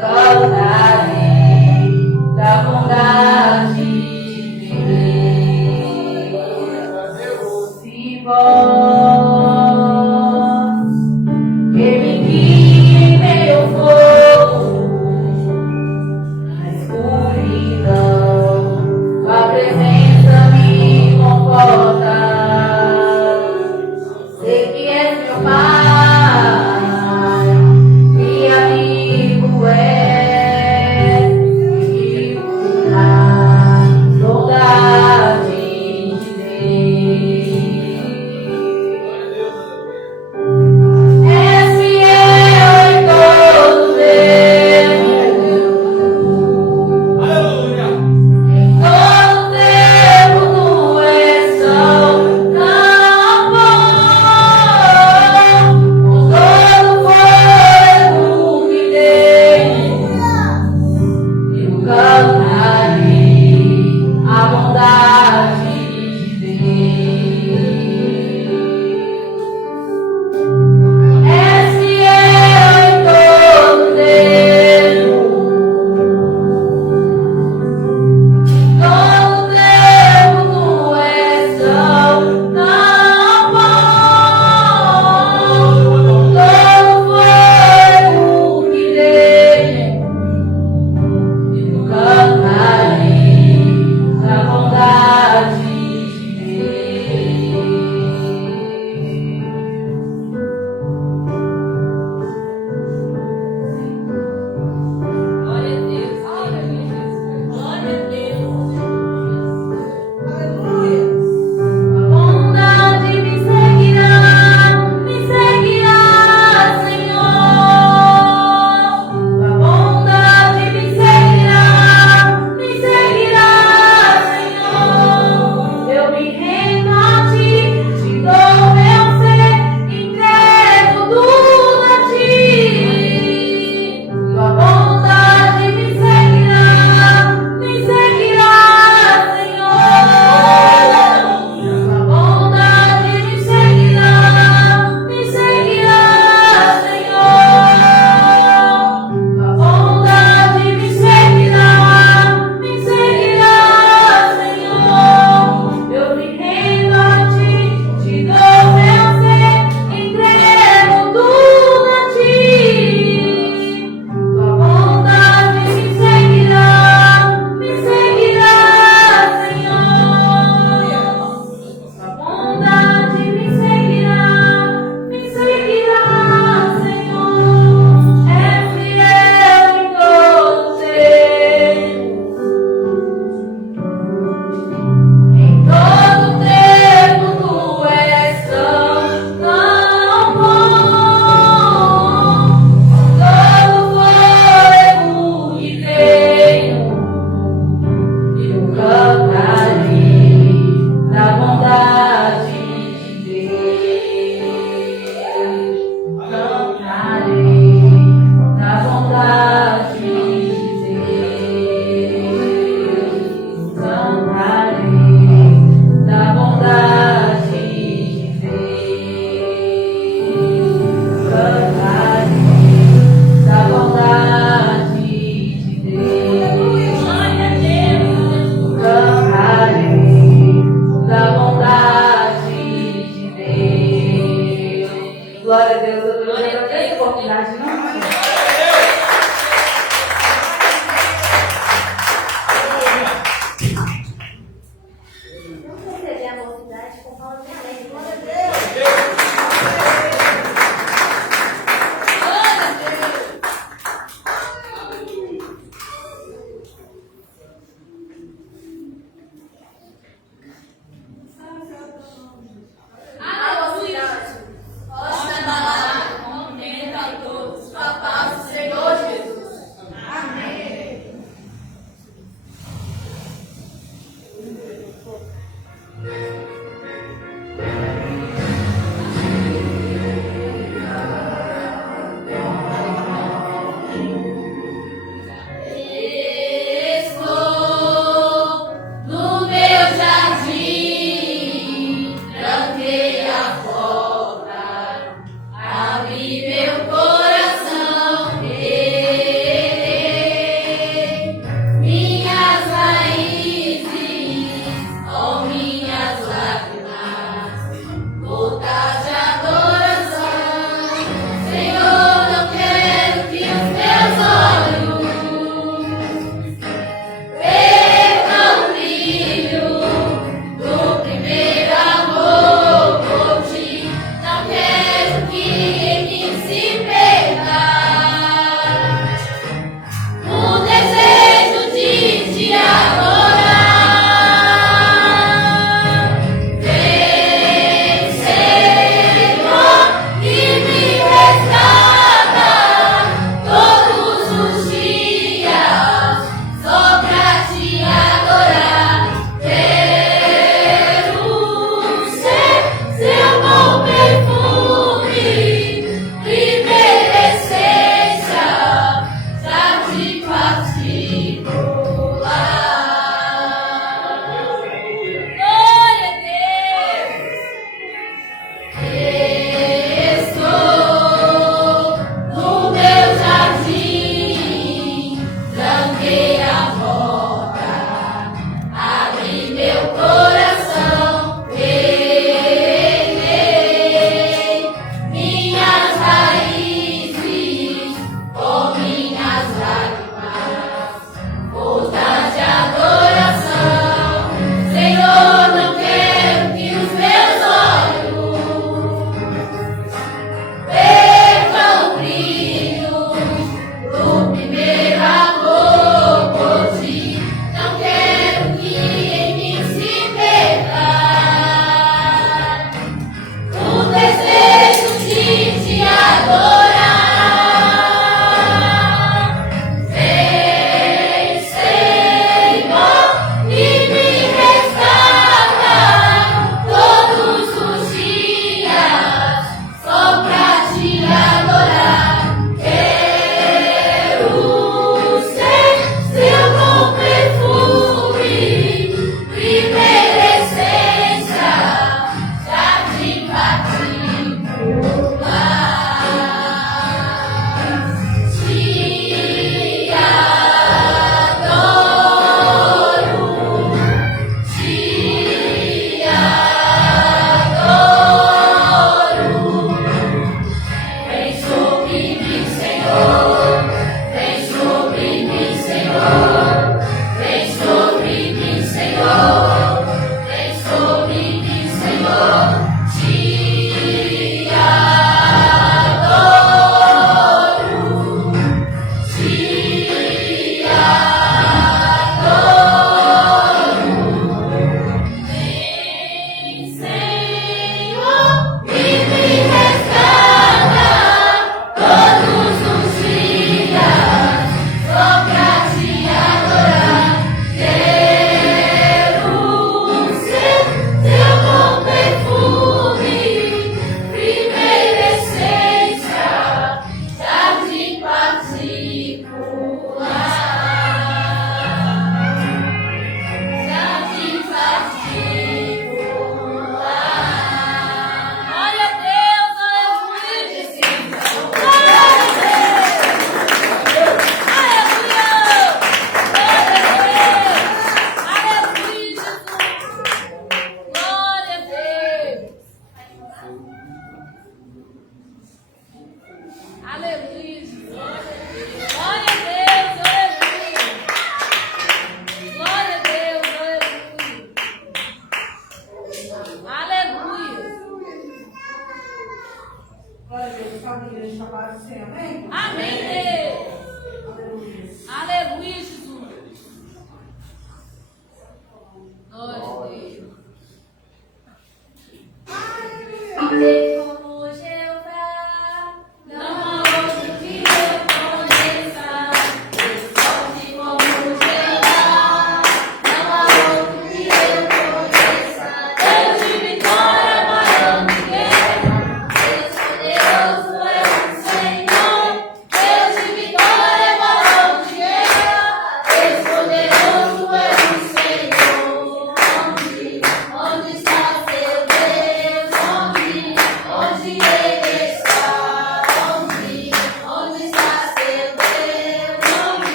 Gozarei da bondade de Deus. Se vós que me guia em meio ao fogo, na escuridão, tua presença me conforta. Sei que és meu Pai, que amigo és, e me cuidarás.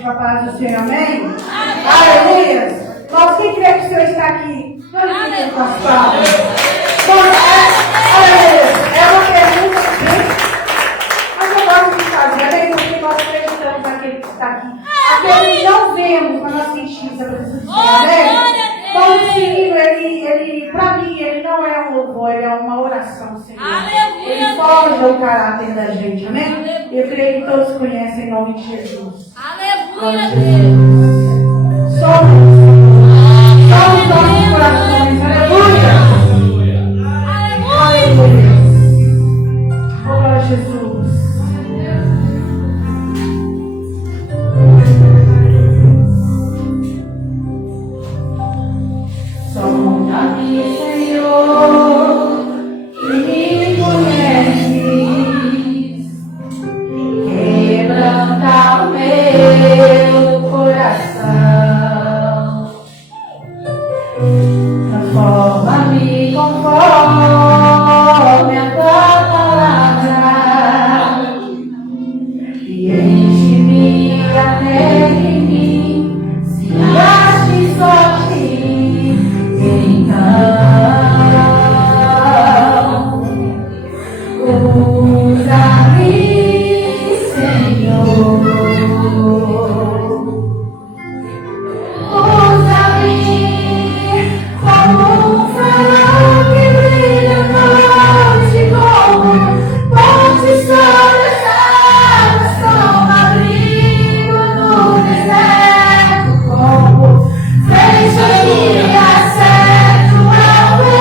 novamente com a paz do Senhor, amém? Aleluia! Nós quem crê que o Senhor está aqui? Vamos ver com as palavras. Aleluia! É uma pergunta, mas eu gosto de fazer, amém? Porque nós acreditamos naquele que está aqui. Aquele que não vemos, mas nós sentimos a presença do Senhor, amém? Então, esse livro, ele, para mim, ele não é um louvor, ele é uma oração, Senhor. Ele forja o caráter da gente, amém? Eu creio que todos conhecem em nome de Jesus. Aleluia, Deus. Somos nossos corações, aleluia. Aleluia. Glória a Jesus. Somos aqui, Senhor, que me conheces, quebranta o meu coração, transforma-me conforme a tua palavra e enche-me até em mim, se ache só ti. Então, usa-me, Senhor, usa-me como um farol que brilha à noite, como ponte sobre as águas, como abrigo no deserto, como flecha que acerta o alvo.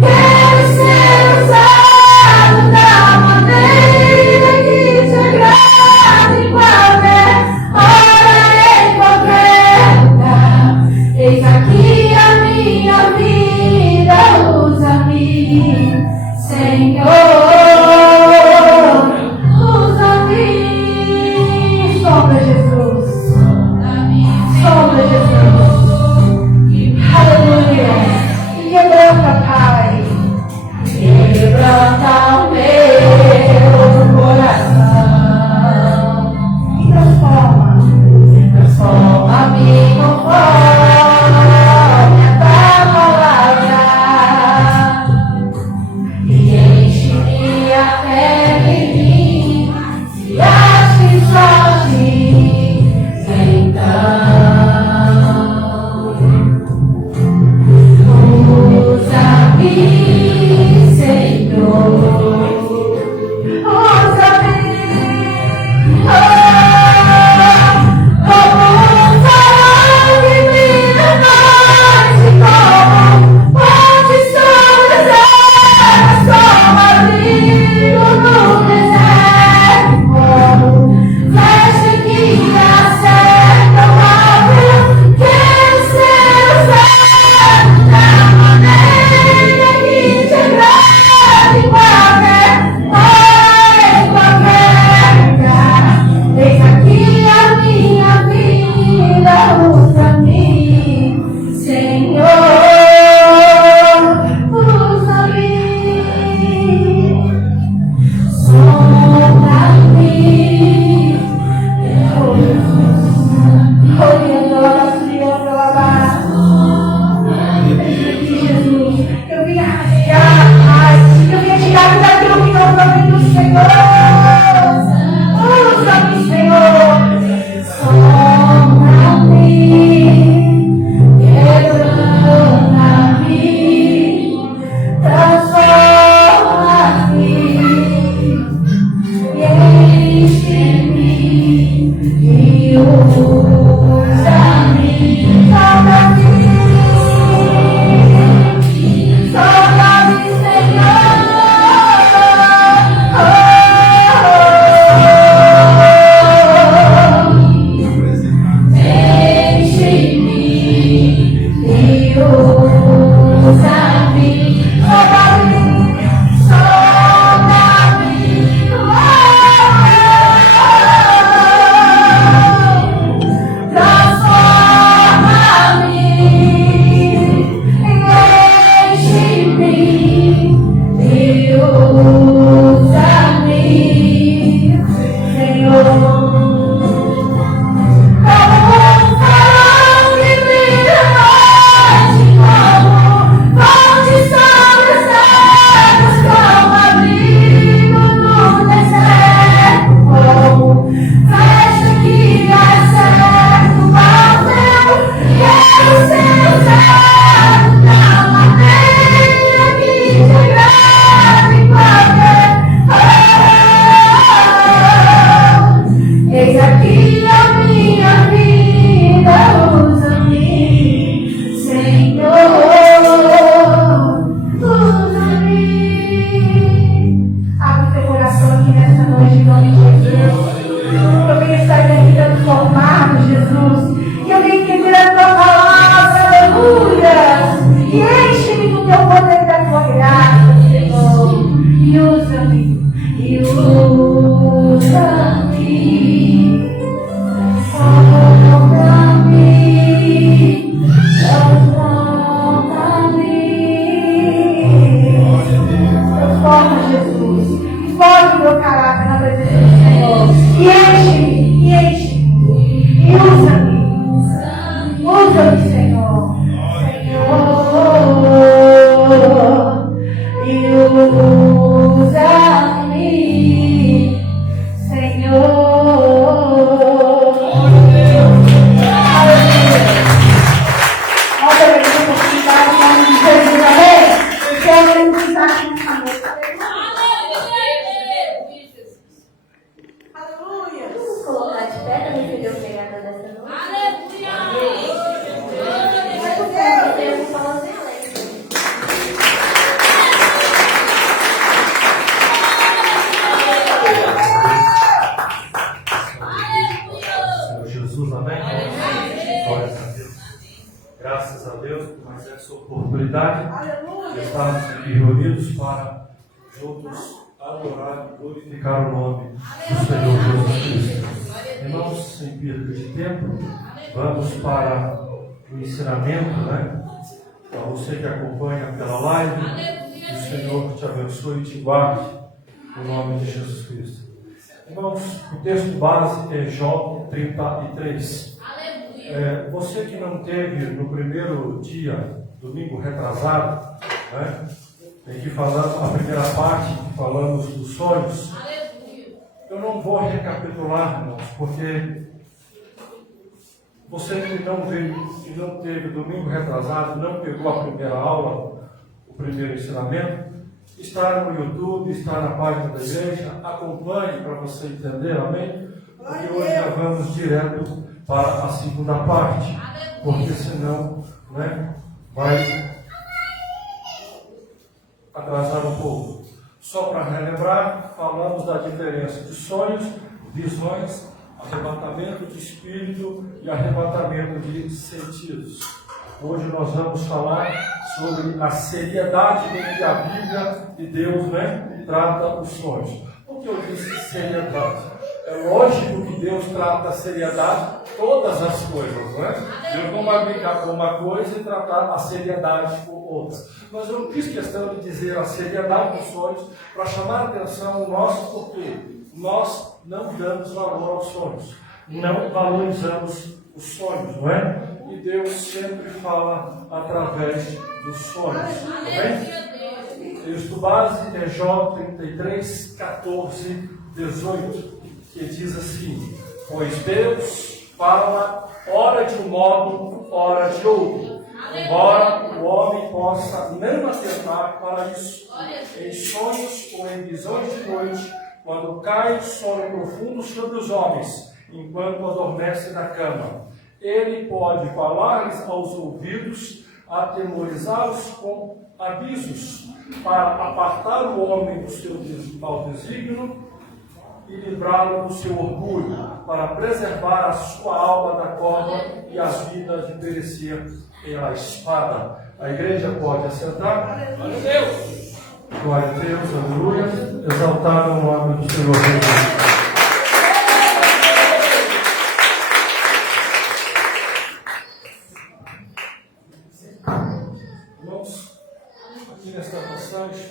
Quero ser usado da maneira que te agrada, em qualquer hora, em qualquer lugar. Eis aqui a minha vida, usa-me, Senhor, usa-me. Sombra, Jesus, sombra, Jesus. Aleluia. E quebranta, Pai. Quebranta o meu coração. E transforma-me conforme a tua palavra. E enche-me até em mim, se ache só de E a minha vida usa-me, Senhor, usa-me. Abre teu coração aqui nessa noite, em nome de Jesus. Eu venho estar aqui transformado, Jesus. E eu venho entender a tua palavra, aleluia. E enche-me do teu poder e da tua graça, Senhor. E usa-me, e usa-me. Transforma, Jesus. Forme o meu caráter na presença do Senhor. E enche-me. E usa-me. Usa-me, Senhor. Senhor. E usa-me, Senhor. Olha, eu tenho oportunidade em nome de Jesus, amém? Eu quero estar aqui nessa noite. Aleluia. Vamos colocar de pé para receber o pregado dessa noite? Aleluia! Mas o povo tem um falando bem alegre. Senhor Jesus, amém? Glória a Deus. Graças a Deus por mais essa oportunidade de estarmos aqui reunidos para juntos adorar e glorificar o nome do Senhor Jesus Cristo. Irmãos, sem perda de tempo, vamos para o ensinamento, né? Para você que acompanha pela live, que o Senhor te abençoe e te guarde no nome de Jesus Cristo. Irmãos, o texto base é Jó 33. Você que não teve no primeiro dia, domingo retrasado, né, em que falamos a primeira parte, que falamos dos sonhos, eu não vou recapitular, irmãos, porque você que não veio, que não teve domingo retrasado, não pegou a primeira aula, o primeiro ensinamento, está no YouTube, está na página da igreja, acompanhe para você entender, amém? Porque hoje já vamos direto para a segunda parte, porque senão, né, vai atrasar um pouco. Só para relembrar, falamos da diferença de sonhos, visões, arrebatamento de espírito e arrebatamento de sentidos. Hoje nós vamos falar sobre a seriedade com que a Bíblia e Deus, né, trata os sonhos. Por que eu disse seriedade? É lógico que Deus trata a seriedade todas as coisas, não é? Deus não vai brincar com uma coisa e tratar a seriedade com outra. Mas eu não fiz questão de dizer a seriedade dos sonhos para chamar a atenção o nosso porquê. Nós não damos valor aos sonhos, não valorizamos os sonhos, não é? E Deus sempre fala através dos sonhos, tá bem? O texto base é Jó 33, 14, 18, que diz assim: pois Deus fala ora de um modo, ora de outro, embora o homem possa não atentar para isso. Em sonhos ou em visões de noite, quando cai o sono profundo sobre os homens, enquanto adormecem na cama, ele pode falar-lhes aos ouvidos, atemorizá-los com avisos, para apartar o homem do seu mau desígnio e livrá-lo do seu orgulho, para preservar a sua alma da cova e a vida de perecer pela espada. A igreja pode assentar. Glória a Deus! Glória a Deus, aleluia. Exaltar o nome do Senhor Jesus. Irmãos, aqui nesta passagem,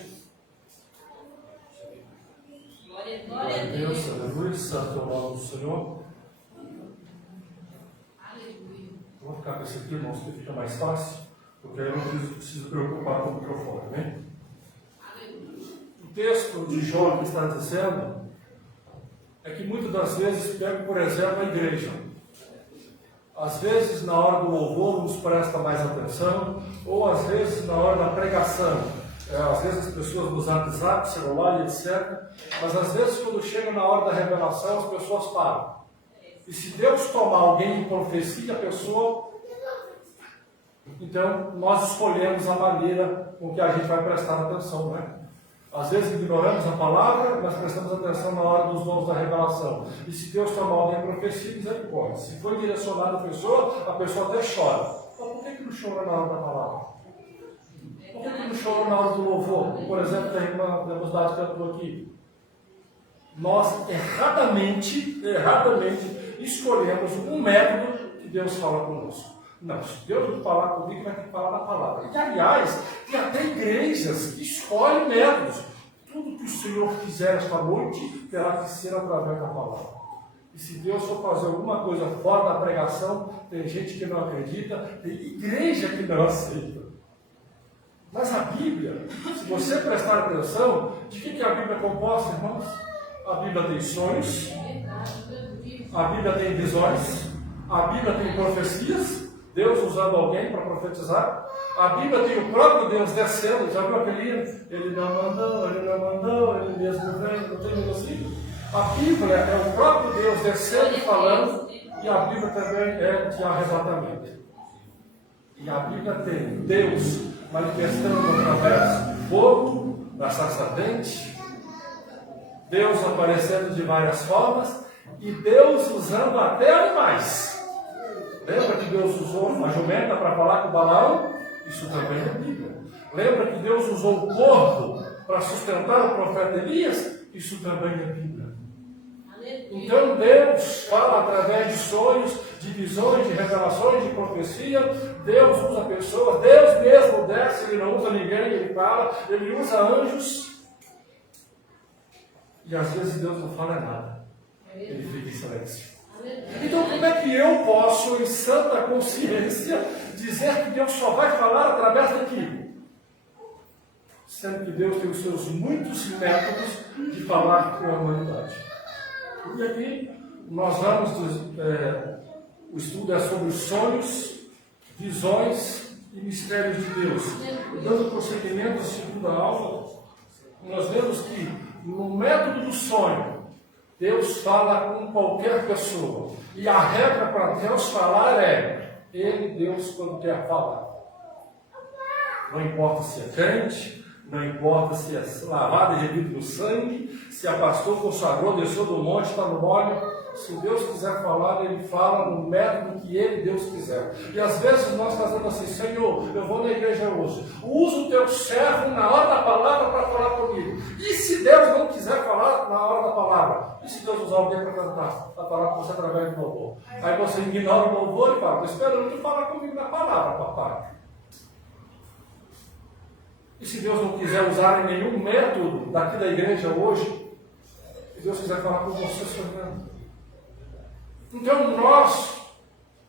glória a Deus, aleluia, santo é o nome do Senhor. Vou ficar com esse aqui, irmãos, que fica mais fácil, porque aí eu não preciso preocupar com o microfone, né? O texto de Jó que está dizendo é que muitas das vezes pega, por exemplo, a igreja. Às vezes, na hora do louvor, nos presta mais atenção, ou às vezes, na hora da pregação. Às vezes, as pessoas no WhatsApp, celular e etc. Mas às vezes, quando chega na hora da revelação, as pessoas param. E se Deus tomar alguém em profecia, a pessoa... Então, nós escolhemos a maneira com que a gente vai prestar atenção, não é? Às vezes ignoramos a palavra, mas prestamos atenção na hora dos dons da revelação. E se Deus tomar alguém em profecia, misericórdia. Se foi direcionada a pessoa até chora. Mas por que não chora na hora da palavra? Por que não chora na hora do louvor? Por exemplo, a irmã da mocidade cantou aqui. Nós erradamente escolhemos um método que Deus fala conosco. Não, se Deus não falar comigo, vai ter que falar na palavra. E, aliás, tem até igrejas que escolhem métodos. Tudo que o Senhor quiser esta noite terá que ser através da palavra. E se Deus for fazer alguma coisa fora da pregação, tem gente que não acredita, tem igreja que não aceita. Mas a Bíblia, se você prestar atenção, de que a Bíblia é composta, irmãos? A Bíblia tem sonhos, a Bíblia tem visões, a Bíblia tem profecias, Deus usando alguém para profetizar. A Bíblia tem o próprio Deus descendo. Já viu aquele hino? Ele não mandou, ele mesmo vem. Não tem assim? A Bíblia é o próprio Deus descendo e falando. E a Bíblia também é de arrebatamento. E a Bíblia tem Deus manifestando através do fogo, da sarça ardente, Deus aparecendo de várias formas e Deus usando até animais. Lembra que Deus usou uma jumenta para falar com Balaão? Isso também é Bíblia. Lembra que Deus usou o corvo para sustentar o profeta Elias? Isso também é Bíblia. Então Deus fala através de sonhos, de visões, de revelações, de profecia. Deus usa pessoas, Deus mesmo desce, Ele não usa ninguém, Ele fala, Ele usa anjos. E às vezes Deus não fala nada. Ele fica em silêncio. Então como é que eu posso, em santa consciência, dizer que Deus só vai falar através daquilo? Sendo que Deus tem os seus muitos métodos de falar com a humanidade. E aqui nós vamos, o estudo é sobre os sonhos, visões e mistérios de Deus. Dando prosseguimento à segunda aula, nós vemos que no método do sonho, Deus fala com qualquer pessoa. E a regra para Deus falar é Ele, Deus, quando quer falar. Não importa se é crente, não importa se é lavado e revido no sangue, se é pastor, consagrou, desceu do monte, está no óleo. Se Deus quiser falar, Ele fala no método que Ele, Deus, quiser. E às vezes nós fazemos assim: Senhor, eu vou na igreja hoje, usa o teu servo na hora da palavra para falar comigo. E se Deus não quiser falar na hora da palavra? E se Deus usar alguém para cantar, para falar com você através do louvor? Aí você ignora o louvor e fala: estou esperando tu falar comigo na palavra, papai. E se Deus não quiser usar em nenhum método daqui da igreja hoje, se Deus quiser falar com você, Senhor. Então nós,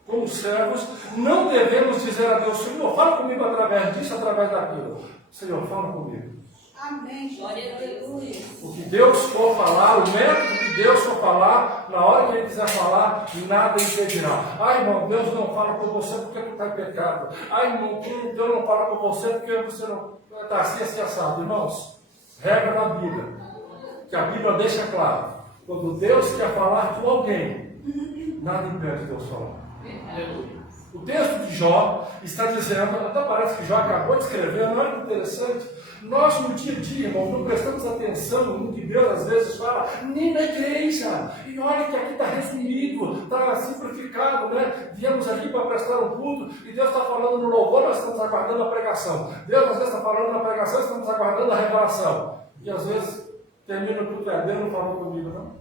como servos, não devemos dizer a Deus: Senhor, fala comigo através disso, através daquilo. Senhor, fala comigo. Amém. Glória a Deus. O que Deus for falar, o método que Deus for falar, na hora que Ele quiser falar, nada impedirá. Ai, irmão, Deus não fala com você porque tu está em pecado. Ai, irmão, Deus não fala com você porque você não está assim assado. Irmãos, regra da Bíblia, que a Bíblia deixa claro: quando Deus quer falar com alguém, nada impede Deus falar. O texto de Jó está dizendo, até parece que Jó acabou de escrever, não é interessante? Nós no dia a dia, irmão, não prestamos atenção no que Deus às vezes fala, nem na igreja. E olha que aqui está resumido, está simplificado, né? Viemos ali para prestar um culto e Deus está falando no louvor, nós estamos aguardando a pregação. Deus às vezes está falando na pregação, estamos aguardando a revelação. E às vezes termina o culto, Deus não falou comigo, não?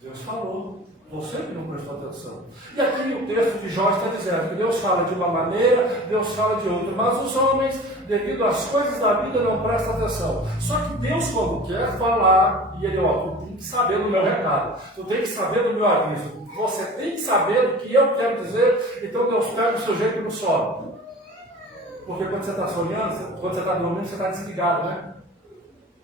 Deus falou. Você que não prestou atenção. E aqui o texto de Jó está dizendo que Deus fala de uma maneira, Deus fala de outra. Mas os homens, devido às coisas da vida, não prestam atenção. Só que Deus, quando quer falar, e Ele, tu tem que saber do meu recado, tu tem que saber do meu aviso, você tem que saber do que eu quero dizer, então Deus pega o seu jeito no solo. Porque quando você está sonhando, quando você está dormindo, você está desligado, né?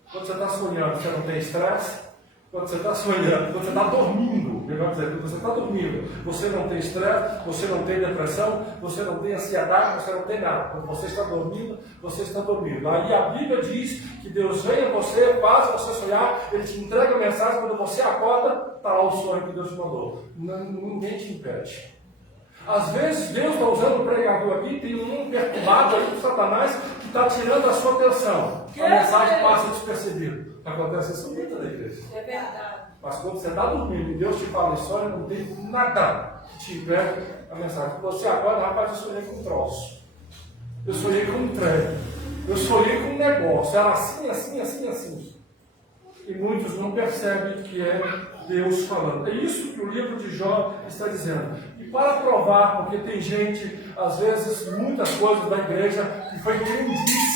Quando você está sonhando, você não tem estresse. Quando você está sonhando, quando você está dormindo, melhor dizendo, você está dormindo, você não tem estresse, você não tem depressão, você não tem ansiedade, você não tem nada. Quando você está dormindo, você está dormindo. Aí a Bíblia diz que Deus vem a você, faz você sonhar, Ele te entrega a mensagem, quando você acorda, está lá o sonho que Deus te mandou. Ninguém te impede. Às vezes Deus está usando o pregador aqui, tem um perturbado aí do Satanás que está tirando a sua atenção. A mensagem passa despercebida. Acontece isso muito na igreja. É verdade. Mas quando você está dormindo e Deus te fala em sonho, não tem nada que te impede a mensagem. Quando você acorda, rapaz, eu sonhei com um troço. Eu sonhei com um trem. Eu sonhei com um negócio. Era assim, assim, assim, assim. E muitos não percebem que é Deus falando. É isso que o livro de Jó está dizendo. E para provar, porque tem gente, às vezes, muitas coisas da igreja que foi crendice,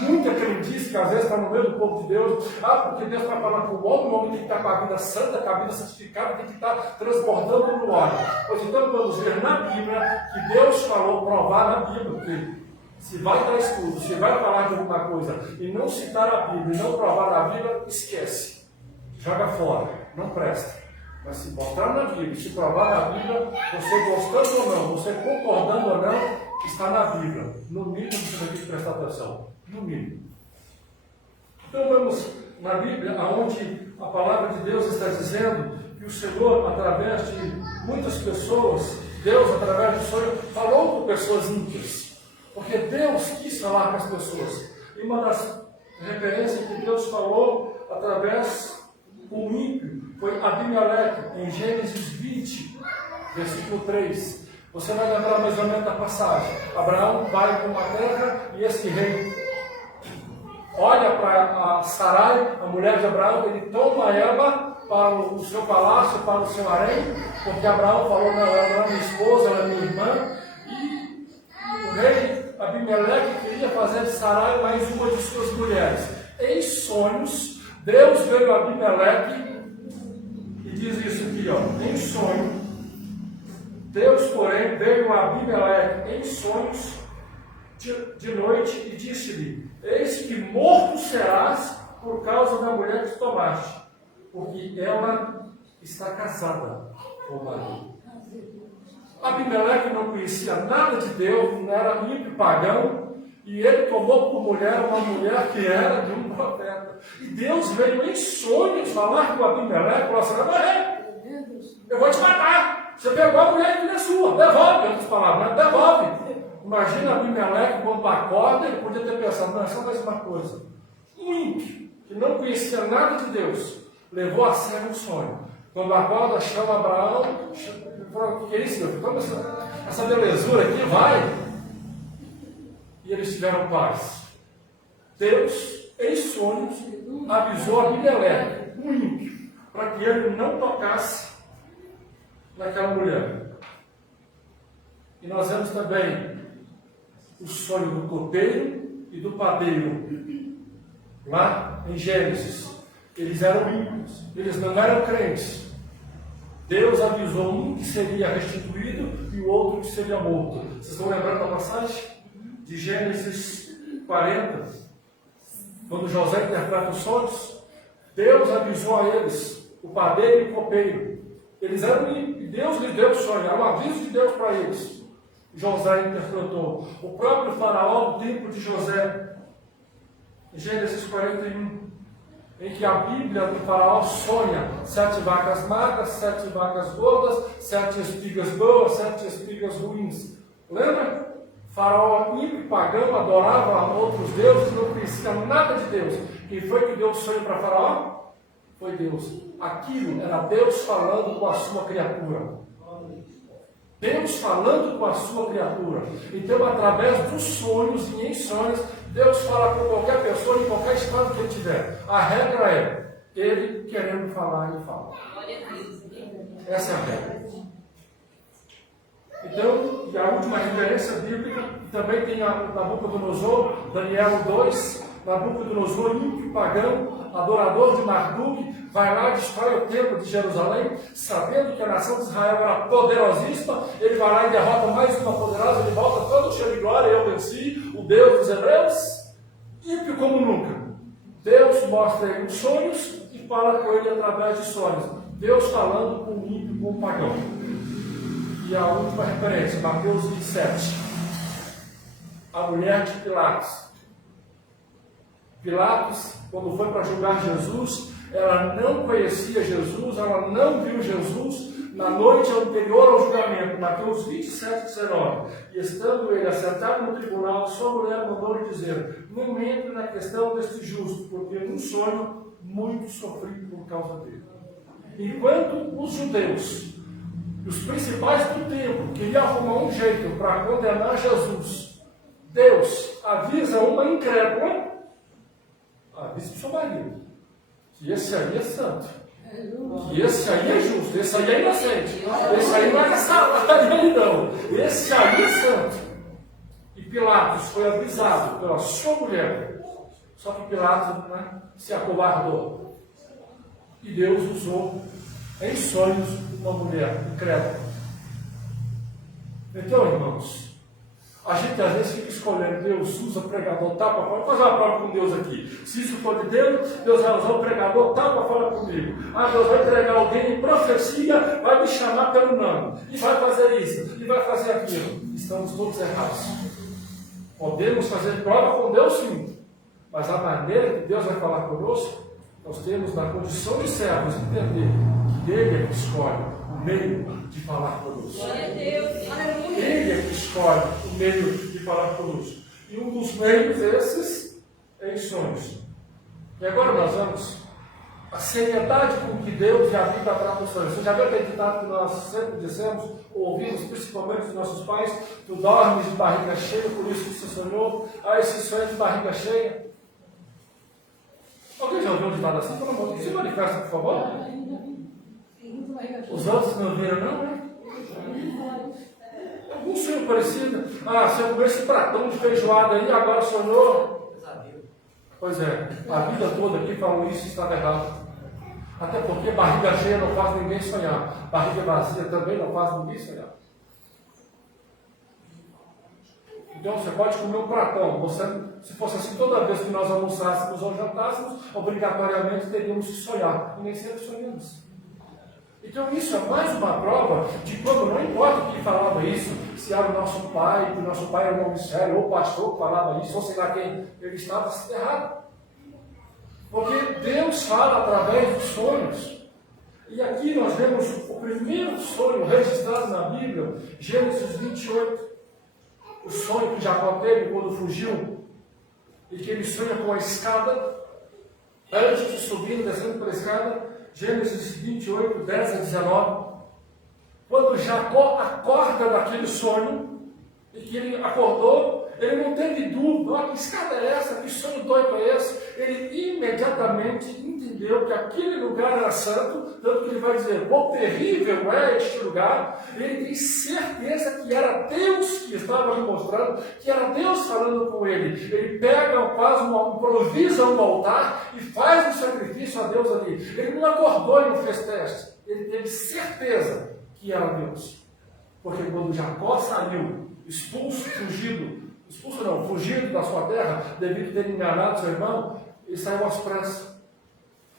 muita crendice, que às vezes está no meio do povo de Deus. Porque Deus vai falar com o homem tem que estar com a vida santa, com a vida santificada, tem que estar transbordando no óleo. Pois então vamos ver na Bíblia que Deus falou, provar na Bíblia, que se vai dar estudo, se vai falar de alguma coisa e não citar a Bíblia, e não provar na Bíblia, esquece. Joga fora, não presta. Mas se mostrar na Bíblia, se provar na Bíblia, você gostando ou não, você concordando ou não, está na Bíblia. No mínimo você tem que prestar atenção. No mínimo. Então vamos na Bíblia, onde a palavra de Deus está dizendo que o Senhor, através de muitas pessoas, Deus, através do sonho, falou com pessoas ímpias. Porque Deus quis falar com as pessoas. E uma das referências que Deus falou através do ímpio foi Abimeleque, em Gênesis 20, versículo 3. Você vai lembrar mais ou menos da passagem. Abraão vai para uma terra e esse rei olha para Sarai, a mulher de Abraão, ele toma ela para o seu palácio, para o seu harém, porque Abraão falou, não, ela é minha esposa, ela é minha irmã. E o rei Abimeleque queria fazer de Sarai mais uma de suas mulheres. Em sonhos, Deus veio a Abimeleque e diz isso aqui, ó, em sonho. Deus, porém, veio a Abimeleque em sonhos de noite e disse-lhe: eis que morto serás por causa da mulher que tomaste, porque ela está casada com o marido. Abimeleque não conhecia nada de Deus, não era ímpio pagão, e ele tomou por mulher uma mulher que era de um profeta. E Deus veio em sonhos falar com Abimeleque, falou assim: eu vou te matar. Você pegou a mulher que não é sua, devolve, em outras palavras, devolve. Imagina Abimeleque, quando acorda, ele podia ter pensado, não, é só mais uma coisa. Um ímpio, que não conhecia nada de Deus, levou a sério um sonho. Quando acorda, chama Abraão, fala: o que é isso, meu filho? Toma essa belezura aqui, vai. E eles tiveram paz. Deus, em sonhos, avisou Abimeleque, um ímpio, para que ele não tocasse naquela mulher. E nós vemos também o sonho do copeiro e do padeiro, lá em Gênesis. Eles eram ímpios, eles não eram crentes. Deus avisou um que seria restituído e o outro que seria morto. Vocês estão lembrando da passagem de Gênesis 40? Quando José interpreta os sonhos, Deus avisou a eles, o padeiro e o copeiro. Eles eram ímpios, Deus lhes deu o sonho, era um aviso de Deus para eles. José interpretou. O próprio faraó do tempo de José, Gênesis 41, em que a Bíblia do faraó sonha 7 vacas magras, 7 vacas gordas, 7 espigas boas, 7 espigas ruins. Lembra? Faraó ímpio pagão adorava outros deuses, não conhecia nada de Deus. Quem foi que deu o sonho para faraó? Foi Deus. Aquilo era Deus falando com a sua criatura. Deus falando com a sua criatura. Então, através dos sonhos e em sonhos, Deus fala com qualquer pessoa, em qualquer estado que ele tiver. A regra é, ele querendo falar, ele fala. Essa é a regra. Então, e a última referência bíblica, também tem Nabucodonosor, Daniel 2, Nabucodonosor, ímpio pagão, adorador de Marduk, vai lá e destrói o templo de Jerusalém, sabendo que a nação de Israel era poderosíssima, ele vai lá e derrota mais uma poderosa, ele volta todo cheio de glória, eu venci, o Deus dos hebreus, ímpio como nunca. Deus mostra ele os sonhos e fala com ele através de sonhos. Deus falando com o ímpio, com o pagão. E a última referência, Mateus 27. A mulher de Pilatos. Pilatos, quando foi para julgar Jesus, ela não conhecia Jesus, ela não viu Jesus na noite anterior ao julgamento. Mateus 27, 19. E estando ele assentado no tribunal, sua mulher mandou-lhe dizer: não entre na questão deste justo, porque num sonho muito sofri por causa dele. Enquanto os judeus, os principais do templo, queriam arrumar um jeito para condenar Jesus, Deus avisa uma incrédula, avisa para o seu marido, que esse aí é santo, que esse aí é justo, esse aí é inocente, esse aí não é salvaria não, esse aí é santo. E Pilatos foi avisado pela sua mulher, só que Pilatos, né, se acovardou. E Deus usou em sonhos uma mulher incrédula. Então, irmãos, a gente às vezes fica escolhendo: Deus usa pregador, tapa fora. Vou fazer uma prova com Deus aqui. Se isso for de Deus, Deus vai usar o pregador, tapa fora comigo. Deus vai entregar alguém em profecia, vai me chamar pelo nome, e vai fazer isso, e vai fazer aquilo. Estamos todos errados. Podemos fazer prova com Deus, sim, mas a maneira que Deus vai falar conosco, nós temos, na condição de servos, entender que Ele é que escolhe o meio de falar conosco. Ele é que escolhe o meio de falar conosco. E um dos meios esses é em sonhos. E agora nós vamos a seriedade com que Deus e a Bíblia tratam os sonhos. Você já viu aquele ditado que nós sempre dizemos, ou ouvimos principalmente dos nossos pais: tu dormes de barriga cheia, por isso que você sonhou. Esse sonho é de barriga cheia. Alguém já ouviu um ditado assim? Pelo amor de Deus, se manifesta, por favor. Os outros não viram, não, né? Algum sonho parecido. Você comeu esse pratão de feijoada aí, agora sonhou. Pois é, a vida toda aqui falam isso, está errado. Até porque barriga cheia não faz ninguém sonhar. Barriga vazia também não faz ninguém sonhar. Então você pode comer um pratão. Se fosse assim, toda vez que nós almoçássemos ou jantássemos, obrigatoriamente teríamos que sonhar. E nem sempre sonhamos. Então isso é mais uma prova de quando, não importa quem falava isso, se era o nosso pai, que o nosso pai era um homem sério, ou o pastor que falava isso, ou sei lá quem, ele estava errado. Porque Deus fala através dos sonhos. E aqui nós vemos o primeiro sonho registrado na Bíblia, Gênesis 28. O sonho que Jacó teve quando fugiu, e que ele sonha com a escada, antes de subir, descendo pela escada, Gênesis 28, 10 a 19. Quando Jacó acorda daquele sonho, e que ele acordou, ele não teve dúvida: que escada é essa, que sonho doido é esse? Ele imediatamente entendeu que aquele lugar era santo, tanto que ele vai dizer: quão terrível é este lugar. Ele tem certeza que era Deus que estava lhe mostrando, que era Deus falando com ele. Ele pega, improvisa um altar e faz um sacrifício a Deus ali. Ele não acordou e não fez teste, ele teve certeza que era Deus. Porque quando Jacó saiu, fugido da sua terra, devido a ter enganado seu irmão, ele saiu às pressas.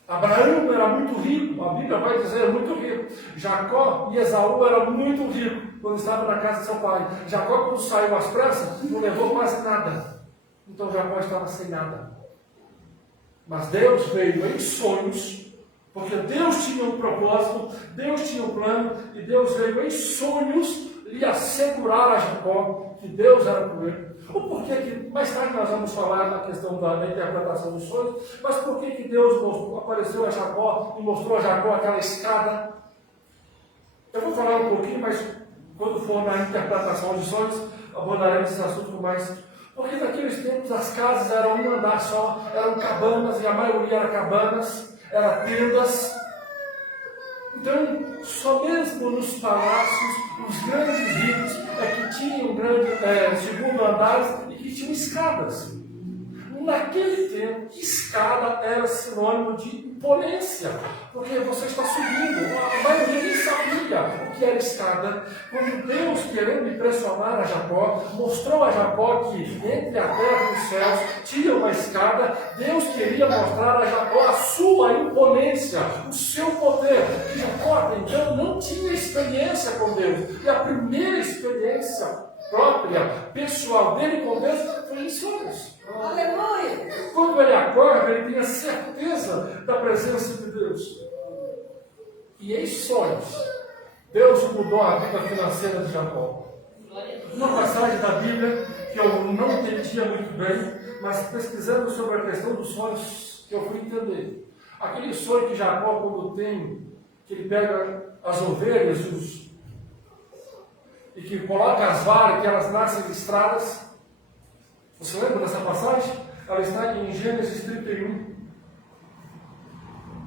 Abraão era muito rico, a Bíblia vai dizer muito rico. Jacó e Esaú eram muito ricos quando estavam na casa de seu pai. Jacó, quando saiu às pressas, não levou quase nada. Então Jacó estava sem nada. Mas Deus veio em sonhos, porque Deus tinha um propósito, Deus tinha um plano, e Deus veio em sonhos lhe assegurar a Jacó que Deus era com ele. O porquê que, mais tarde nós vamos falar na questão da interpretação dos sonhos, mas por que Deus apareceu a Jacó e mostrou a Jacó aquela escada? Eu vou falar um pouquinho, mas quando for na interpretação dos sonhos, abordaremos esse assunto com mais. Porque naqueles tempos as casas eram um andar só, eram cabanas, e a maioria eram cabanas, eram tendas. Então, só mesmo nos palácios, os grandes ricos é que tinham segundo andares e que tinham escadas. naquele tempo, escada era sinônimo de imponência, porque você está subindo. A maioria nem sabia o que era escada. Quando Deus, querendo impressionar a Jacó, mostrou a Jacó que entre a terra e os céus tinha uma escada, Deus queria mostrar a Jacó a sua imponência, o seu poder. E Jacó, então, não tinha experiência com Deus. E a primeira experiência própria, pessoal dele com Deus, foi em sonhos. Aleluia! Quando ele acorda, ele tem a certeza da presença de Deus. E em sonhos, Deus mudou a vida financeira de Jacó. Uma passagem da Bíblia que eu não entendia muito bem, mas pesquisando sobre a questão dos sonhos, que eu fui entender. Aquele sonho que Jacó, quando tem, que ele pega as ovelhas e que coloca as varas, que elas nascem listradas. Você lembra dessa passagem? Ela está em Gênesis 31.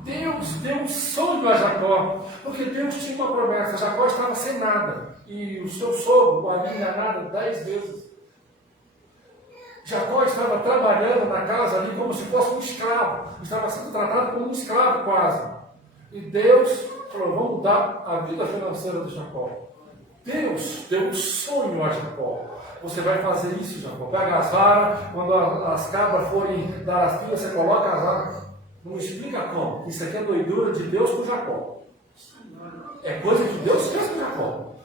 Deus deu um sonho a Jacó, porque Deus tinha uma promessa. Jacó estava sem nada, e o seu sogro o havia enganado 10 vezes. Jacó estava trabalhando na casa ali como se fosse um escravo, estava sendo tratado como um escravo quase. E Deus falou: vamos dar a vida financeira de Jacó. Deus deu um sonho a Jacó. Você vai fazer isso, Jacó. Pega as varas, quando as cabras forem dar as pilhas, você coloca as varas. Não explica como. Isso aqui é doidura de Deus com Jacó. É coisa que Deus fez com Jacó.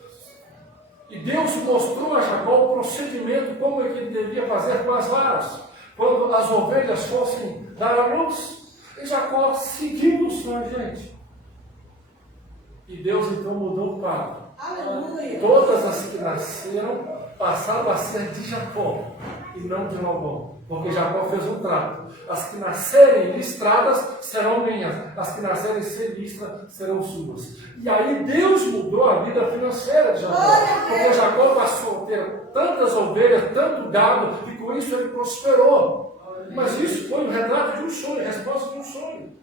E Deus mostrou a Jacó o procedimento, como é que ele devia fazer com as varas, quando as ovelhas fossem dar a luz. E Jacó seguiu o sonho, gente. E Deus então mudou o quadro. Aleluia! Todas as que nasceram passaram a ser de Jacó e não de Labão, porque Jacó fez um trato. As que nascerem listradas serão minhas, as que nascerem sem listra serão suas. E aí Deus mudou a vida financeira de Jacó, porque Jacó passou a ter tantas ovelhas, tanto gado, e com isso ele prosperou. Mas isso foi um retrato de um sonho, a resposta de um sonho.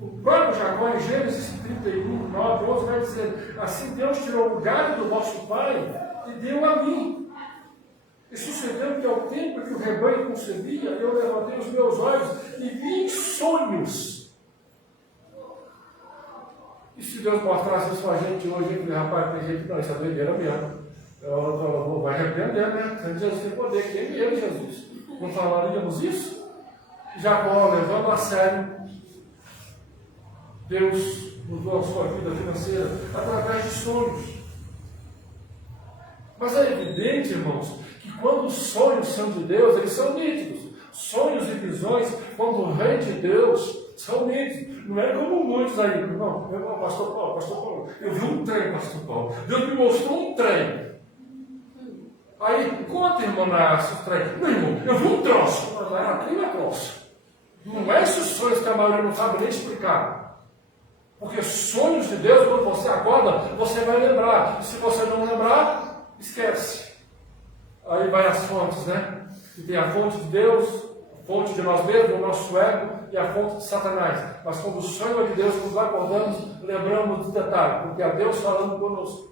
O próprio Jacó, em Gênesis 31, 9, 11, vai dizer: assim Deus tirou o gado do vosso pai e deu a mim. E sucedeu que ao tempo que o rebanho concebia, eu levantei os meus olhos e vi em sonhos. E se Deus mostrasse isso a gente hoje, eu falei: rapaz, tem gente que não, isso é doideira mesmo. Eu vai repreender, né? Sem Jesus tem poder, quem é ele, Jesus? Não falaríamos isso? Jacó, levando a sério, Deus mudou a sua vida financeira através de sonhos. Mas é evidente, irmãos, que quando os sonhos são de Deus, eles são nítidos. Sonhos e visões, quando vem de Deus, são nítidos. Não é como muitos aí. Não, pastor Paulo, eu vi um trem, pastor Paulo. Deus me mostrou um trem. Aí, conta, irmão, o trem. Não, irmão, eu vi um troço. Mas aquilo é troço. Não é esses sonhos que a maioria não sabe nem explicar. Porque sonhos de Deus, quando você acorda, você vai lembrar. E se você não lembrar, esquece. Aí vai as fontes, né? E tem a fonte de Deus, a fonte de nós mesmos, do nosso ego, e a fonte de Satanás. Mas quando o sonho é de Deus, quando acordamos, lembramos do detalhe, porque é Deus falando conosco.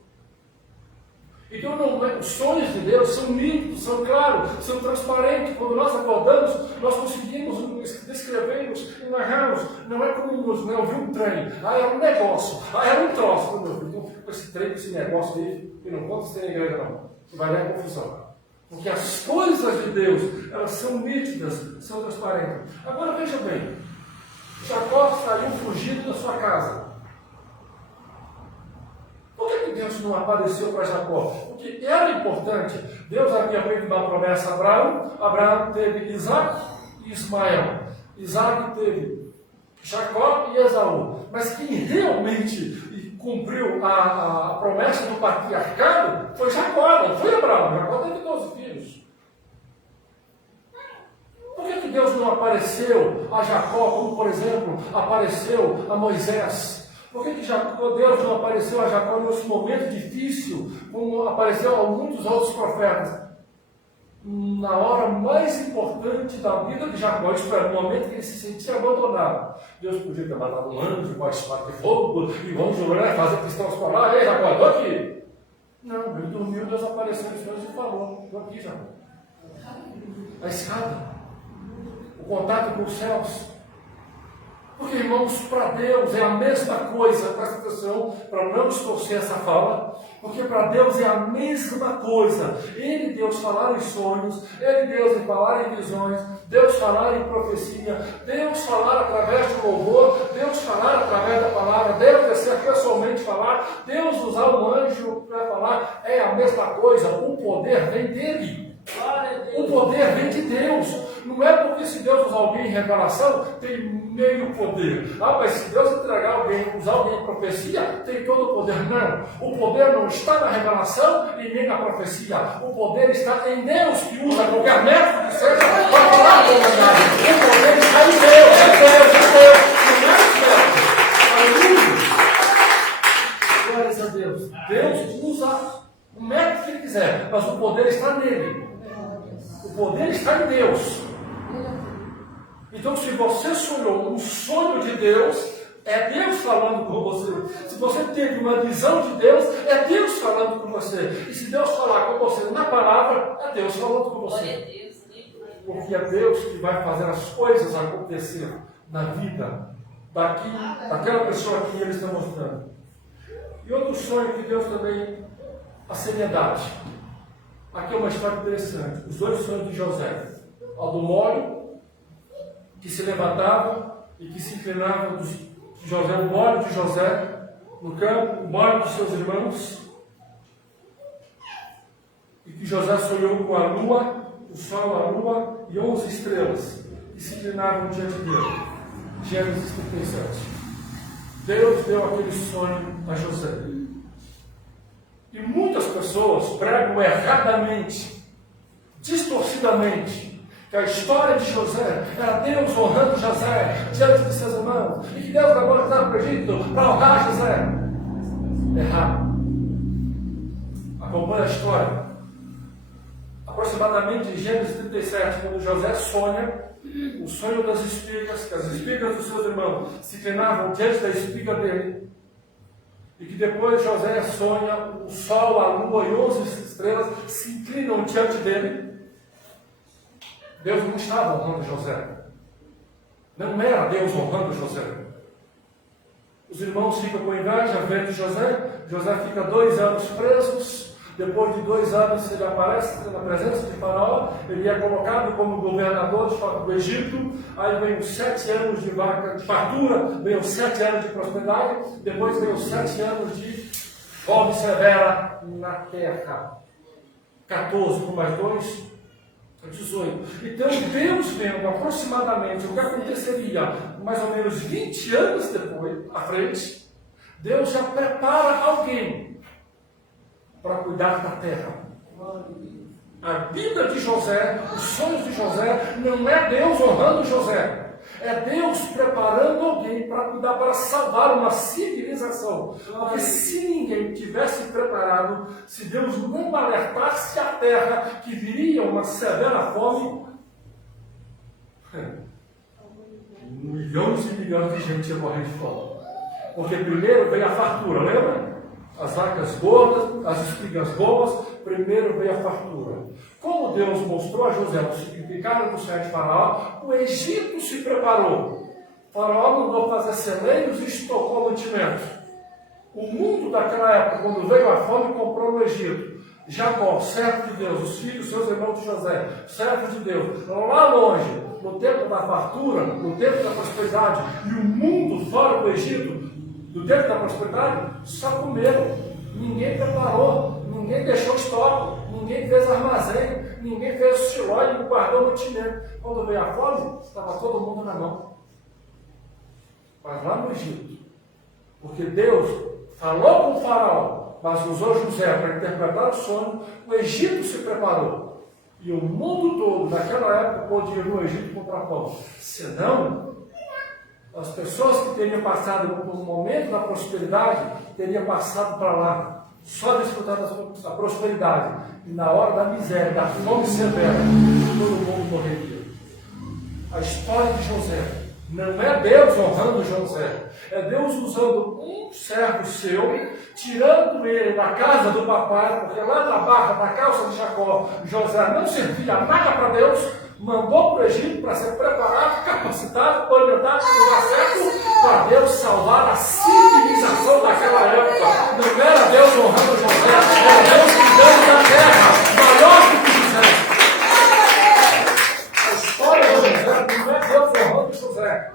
Então, os sonhos de Deus são nítidos, são claros, são transparentes. Quando nós acordamos, nós conseguimos descrevê-los e narrá-los. Não é como não, eu vi um trem, era um negócio, era um troço. Meu filho, então fica com esse trem, com esse negócio aí, e não conta isso na igreja não, que vai dar confusão. Porque as coisas de Deus, elas são nítidas, são transparentes. Agora veja bem, Jacó saiu fugido da sua casa. Por que Deus não apareceu para Jacó? Porque era importante. Deus havia feito uma promessa a Abraão. Abraão teve Isaac e Ismael. Isaac teve Jacó e Esaú. Mas quem realmente cumpriu a promessa do patriarcado foi Jacó, não foi Abraão. Jacó teve 12 filhos. Por que Deus não apareceu a Jacó, como por exemplo apareceu a Moisés? Por que Deus não apareceu a Jacó nesse momento difícil, como apareceu a muitos outros profetas? Na hora mais importante da vida de Jacó, isto é, no momento que ele se sentia abandonado. Deus podia ter mandado um anjo com a espada de fogo, e vamos jogar, fazer cristãos falar: ei, Jacó, estou aqui. Não, ele dormiu, Deus apareceu em sonhos e falou: estou aqui, Jacó. A escada. o contato com os céus. Porque, irmãos, para Deus é a mesma coisa, presta atenção, para não distorcer essa fala, porque para Deus é a mesma coisa. Ele, Deus, falar em sonhos, Ele, Deus, falar em visões, Deus falar em profecia, Deus falar através de louvor, Deus falar através da palavra, Deus descer pessoalmente falar, Deus usar um anjo para falar, é a mesma coisa, o poder vem dele. O poder vem de Deus. Não é porque se Deus usar alguém em revelação, tem meio poder. Ah, mas se Deus entregar alguém, usar alguém em profecia, tem todo o poder. Não. O poder não está na revelação e nem na profecia. O poder está em Deus, que usa qualquer método que seja para falar a verdade. O poder está em Deus. É Deus, é Deus. Não é Deus. Aleluia. Glórias a Deus. Deus usa o método que ele quiser, mas o poder está nele. O poder está em Deus. Então, se você sonhou um sonho de Deus, é Deus falando com você. Se você teve uma visão de Deus, é Deus falando com você. E se Deus falar com você na palavra, é Deus falando com você. Porque é Deus que vai fazer as coisas acontecer na vida daquela pessoa que Ele está mostrando. E outro sonho que Deus também, a seriedade. Aqui é uma história interessante. Os dois sonhos de José. Ao do mólio, que se levantava e que se inclinava José, o mólio de José no campo, o mólio dos seus irmãos. E que José sonhou com a lua, o sol, a lua e 11 estrelas que se inclinavam diante dele. Gênesis 37. Deus deu aquele sonho a José. E muitas pessoas pregam erradamente, distorcidamente, que a história de José era Deus honrando José diante de seus irmãos, e que Deus agora está para o Egito para honrar José. Errado. Acompanhe a história. Aproximadamente em Gênesis 37, quando José sonha, o sonho das espigas, que as espigas dos seus irmãos se inclinavam diante da espiga dele, e que depois José sonha, o sol, a lua e 11 estrelas se inclinam diante dele. Deus não estava honrando José. Não era Deus honrando José. Os irmãos ficam com inveja vendo José. José fica 2 anos presos. Depois de 2 anos ele aparece na presença de Faraó. Ele é colocado como governador do Egito. Aí vem os 7 anos de fartura, vem os 7 anos de prosperidade. Depois vem os 7 anos de fome severa na terra. 14 com mais 2, 18. Então Deus vendo aproximadamente o que aconteceria mais ou menos 20 anos depois, à frente, Deus já prepara alguém para cuidar da terra. A vida de José, os sonhos de José, não é Deus honrando José. É Deus preparando alguém para cuidar, para salvar uma civilização. Porque se ninguém tivesse preparado, se Deus não alertasse a terra que viria uma severa fome, milhões e milhões de gente ia morrer de fome. Porque primeiro veio a fartura, lembra? As vacas gordas, as espigas boas, primeiro veio a fartura. Como Deus mostrou a José o significado do sonho de Faraó, o Egito se preparou. Faraó mandou fazer celeiros e estocou mantimento. O mundo daquela época, quando veio a fome, comprou no Egito. Jacó, servo de Deus, os filhos, seus irmãos de José, servos de Deus, lá longe, no tempo da fartura, no tempo da prosperidade, e o mundo fora do Egito, no tempo da prosperidade, só comeram. Ninguém preparou, ninguém deixou estoque, ninguém fez armazém, ninguém fez siló e guardou mantimento. Quando veio a fome, estava todo mundo na mão. Mas lá no Egito, porque Deus falou com o Faraó, mas usou José para interpretar o sonho, o Egito se preparou. E o mundo todo, naquela época, podia ir no Egito comprar pão. Senão, as pessoas que teriam passado no momento da prosperidade, teriam passado para lá, só desfrutar da prosperidade. E na hora da miséria, da fome severa, todo mundo morreria. A história de José não é Deus honrando José, é Deus usando um servo seu, tirando ele da casa do papai, porque lá na barra da calça de Jacó, José não servia nada para Deus, mandou para o Egito para ser preparado, capacitado, orientado no lugar certo, para Deus salvar a civilização daquela época. Não era Deus honrando José, era Deus cuidando da terra, maior do que José. A história de José não é Deus honrando José,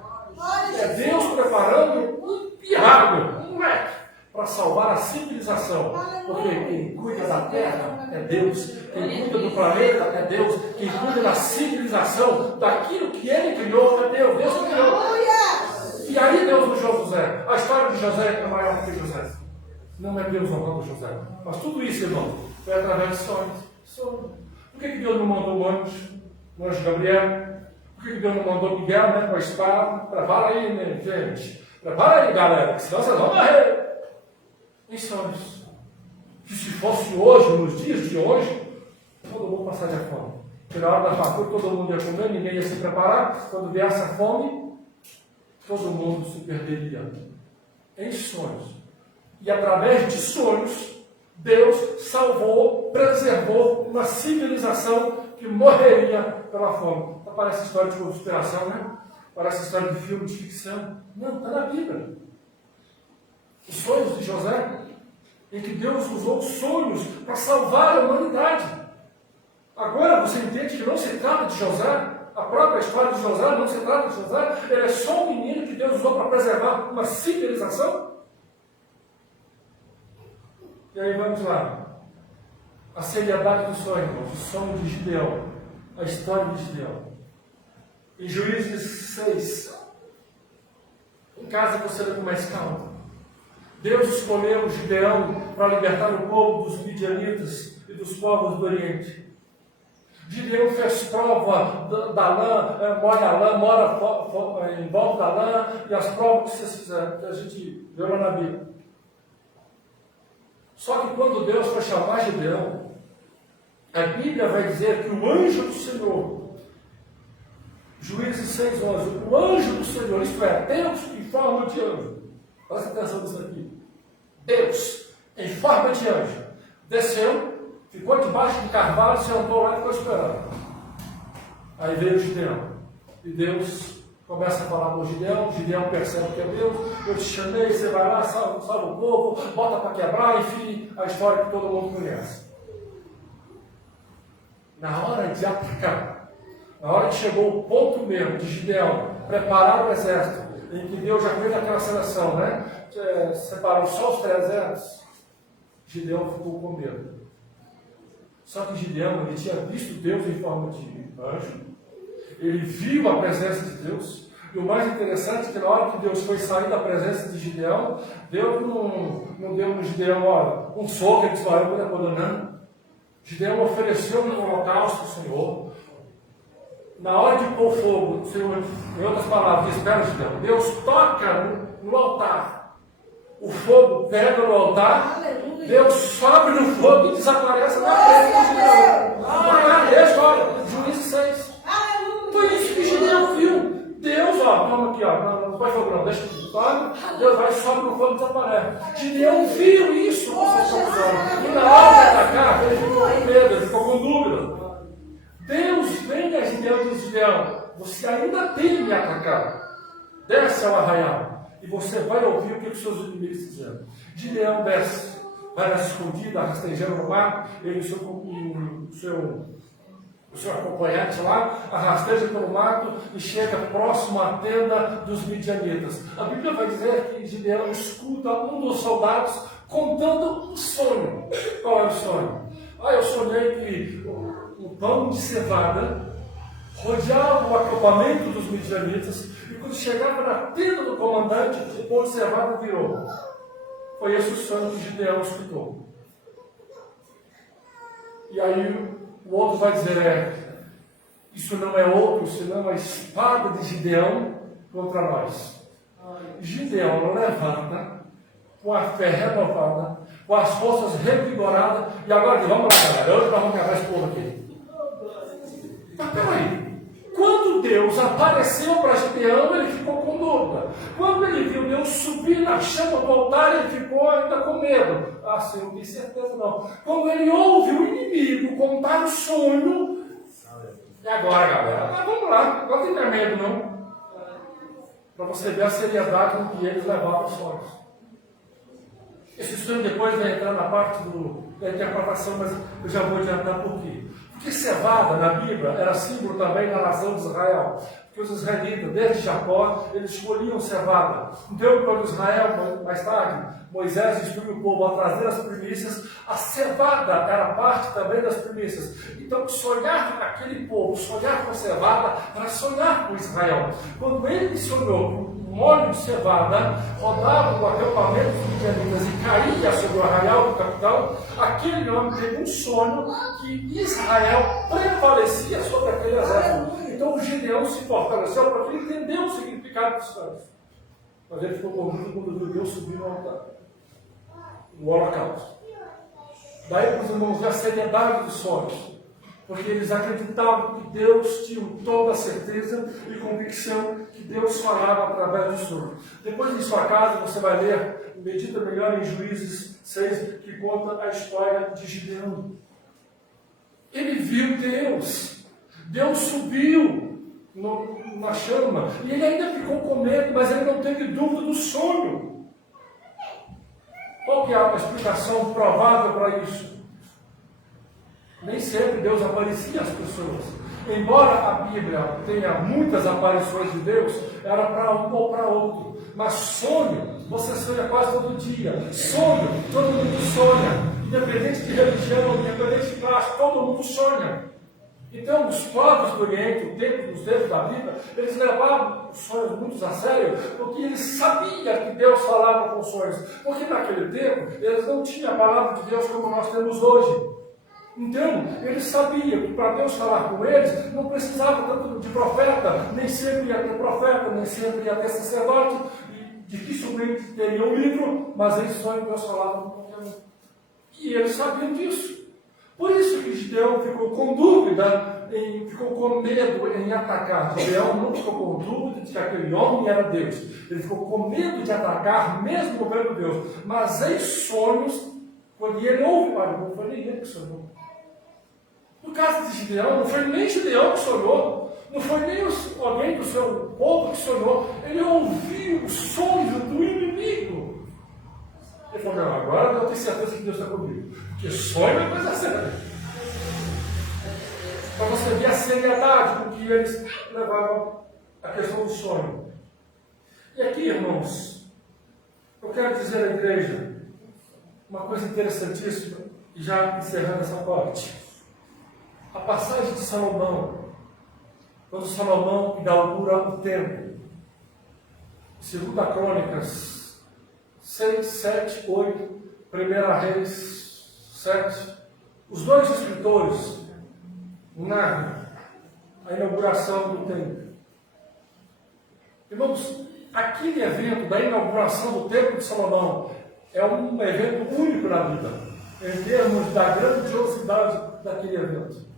é Deus preparando um pirralho, um moleque, para salvar a civilização. Porque quem cuida da terra é Deus, quem cuida do planeta é Deus, quem cuida da civilização, daquilo que Ele criou é Deus, Deus que criou. E aí Deus usou José. A história de José é maior do que José. Não é Deus honrando José. Mas tudo isso, irmão, foi através de sonhos. Por que Deus não mandou o anjo Gabriel? Por que Deus não mandou Miguel, né, com a espada? Prepara aí, né, gente. Prepara aí, galera, que senão vocês vão morrer. Em sonhos. Que se fosse hoje, nos dias de hoje, todo mundo passaria fome. Porque na hora da fartura todo mundo ia comer, ninguém ia se preparar. Quando viesse a fome, todo mundo se perderia. Em sonhos. E através de sonhos, Deus salvou, preservou uma civilização que morreria pela fome. Então, parece história de conspiração, né? Parece história de filme de ficção. Não, está na Bíblia. Os sonhos de José, em que Deus usou sonhos para salvar a humanidade. Agora você entende que não se trata de José, a própria história de José não se trata de José, ele é só um menino que Deus usou para preservar uma civilização? E aí vamos lá. A seriedade do sonho, irmãos, o sonho de Gideão, a história de Gideão. Em Juízes 6, em casa você lê com mais calma. Deus escolheu Gideão para libertar o povo dos midianitas e dos povos do Oriente. Gideão fez prova da lã, molha a lã, mora em volta da lã, e as provas que vocês fizeram, que a gente viu lá na Bíblia. Só que quando Deus foi chamar Gideão, a Bíblia vai dizer que o anjo do Senhor, Juízes 6:11, o anjo do Senhor, isto é, Deus em forma de anjo, presta atenção nisso aqui. Deus, em forma de anjo, desceu, ficou debaixo do carvalho, sentou lá e ficou esperando. Aí veio Gideão. E Deus começa a falar com Gideão. Gideão percebe que é Deus. Eu te chamei, você vai lá, salva o povo, bota para quebrar, enfim, a história que todo mundo conhece. Na hora de atacar, na hora que chegou o ponto mesmo de Gideão preparar o exército, em que Deus já fez aquela seleção, né? Separou só os 300, Gideão ficou com medo. Só que Gideão, ele tinha visto Deus em forma de anjo, ele viu a presença de Deus, e o mais interessante é que na hora que Deus foi sair da presença de Gideão, Deus não deu no Gideão, olha, um soco, ele disse, olha, eu vou não. Gideão ofereceu um holocausto ao Senhor. Na hora de pôr fogo, o Senhor, em outras palavras, diz, espera, Gideão, Deus toca no altar. O fogo pega no altar, aleluia. Deus sobe no fogo e desaparece na frente de Gideão. Deixa, olha, Juízes 6. Aleluia. Foi isso que Gideão viu. Deus, ó, toma aqui, ó, não pode fogo não, deixa que sobe, Deus vai, sobe no fogo e desaparece. Gideão viu isso, e na hora de atacar, ele ficou com medo, ele ficou com dúvida. Deus vem a Gideão e diz, Gideão, você ainda tem que me atacar. Desce ao arraial. E você vai ouvir o que os seus inimigos fizeram. Gideão desce, vai na escondida, rastejando no mar, ele e o seu acompanhante lá, rasteja pelo mato e chega próximo à tenda dos midianitas. A Bíblia vai dizer que Gideão escuta um dos soldados contando um sonho. Qual é o sonho? Eu sonhei que um pão de cevada rodeava o acampamento dos midianitas, e quando chegava na tenda do comandante, o pão de cevada virou. Foi esse o sonho que Gideão escutou. E aí o outro vai dizer, isso não é outro, senão a espada de Gideão contra nós. Gideão levanta, com a fé renovada, com as forças revigoradas, e agora vamos lá, galera, hoje nós vamos quebrar esse povo aqui. Mas peraí. Quando Deus apareceu para Gideão, ele ficou com dúvida. Quando ele viu Deus subir na chama do altar, ele ficou ainda com medo. Senhor, não tenho certeza não. Quando ele ouve o inimigo contar o sonho, E agora, galera? Ah, vamos lá, não tem medo não. Para você ver a seriedade com que eles levavam os sonhos. Esse sonho depois vai entrar na parte da interpretação, mas eu já vou adiantar por quê. Porque cevada na Bíblia era símbolo também da nação de Israel. Porque os israelitas, desde Jacó, eles escolhiam cevada. Então, quando Israel, mais tarde, Moisés instruiu o povo a trazer as primícias, a cevada era parte também das primícias. Então, sonhar com aquele povo, sonhar com cevada, era sonhar com Israel. Quando ele sonhou um óleo de cevada, rodava o acampamento dos midianitas e caía sobre o arraial do capitão, aquele homem teve um sonho que Israel prevalecia sobre aquele exército. Então o Gideão se fortaleceu porque ele entendeu o significado dos sonhos. Mas ele ficou confuso quando viu Deus subir no altar, no holocausto. Daí para os irmãos ver a seriedade dos sonhos. Porque eles acreditavam que Deus tinha toda a certeza e convicção que Deus falava através do sonho. Depois em sua casa você vai ler, medita melhor em Juízes 6, que conta a história de Gideão. Ele viu Deus. Deus subiu na chama. E ele ainda ficou com medo, mas ele não teve dúvida do sonho. Qual que é a explicação provável para isso? Nem sempre Deus aparecia às pessoas. Embora a Bíblia tenha muitas aparições de Deus, era para um ou para outro. Mas sonho, você sonha quase todo dia. Sonho, todo mundo sonha. Independente de religião, independente de classe, todo mundo sonha. Então, os povos do Oriente, nos tempos da Bíblia, eles levavam os sonhos muito a sério, porque eles sabiam que Deus falava com sonhos. Porque naquele tempo, eles não tinham a palavra de Deus como nós temos hoje. Então, eles sabiam que para Deus falar com eles, não precisava tanto de profeta, nem sempre ia ter profeta, nem sempre ia ter sacerdote, e dificilmente teria um livro, mas em sonho Deus falava com qualquer um. E eles sabiam disso. Por isso que Gideão ficou com dúvida, ficou com medo em atacar. Gideão não ficou com dúvida de que aquele homem era Deus. Ele ficou com medo de atacar, mesmo vendo Deus. Mas em sonhos, quando ele ouve, não foi nem ele que sonhou. No caso de Gideão, não foi nem Gideão que sonhou, não foi nem alguém do seu povo que sonhou, ele ouviu os sonhos do inimigo. Ele falou, não, agora eu tenho certeza que Deus está comigo, porque sonho é coisa séria. Para você ver a seriedade com que eles levavam a questão do sonho. E aqui, irmãos, eu quero dizer à igreja uma coisa interessantíssima, e já encerrando essa parte. A passagem de Salomão, quando Salomão inaugura o templo, 2 Crônicas 6, 7, 8, 1 Reis 7, os dois escritores narram a inauguração do templo. Irmãos, aquele evento da inauguração do templo de Salomão é um evento único na vida, em termos da grandiosidade daquele evento.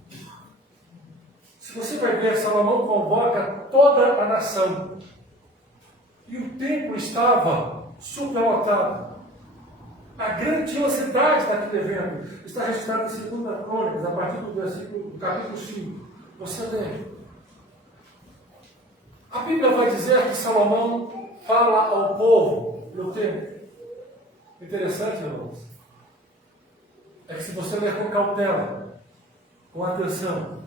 Se você vai ver, Salomão convoca toda a nação. E o templo estava superlotado. A grandiosidade daquele evento está registrada em 2 Crônicas, a partir do capítulo 5. Você lê. A Bíblia vai dizer que Salomão fala ao povo no templo. Interessante, irmãos. É que se você ler com cautela, com atenção,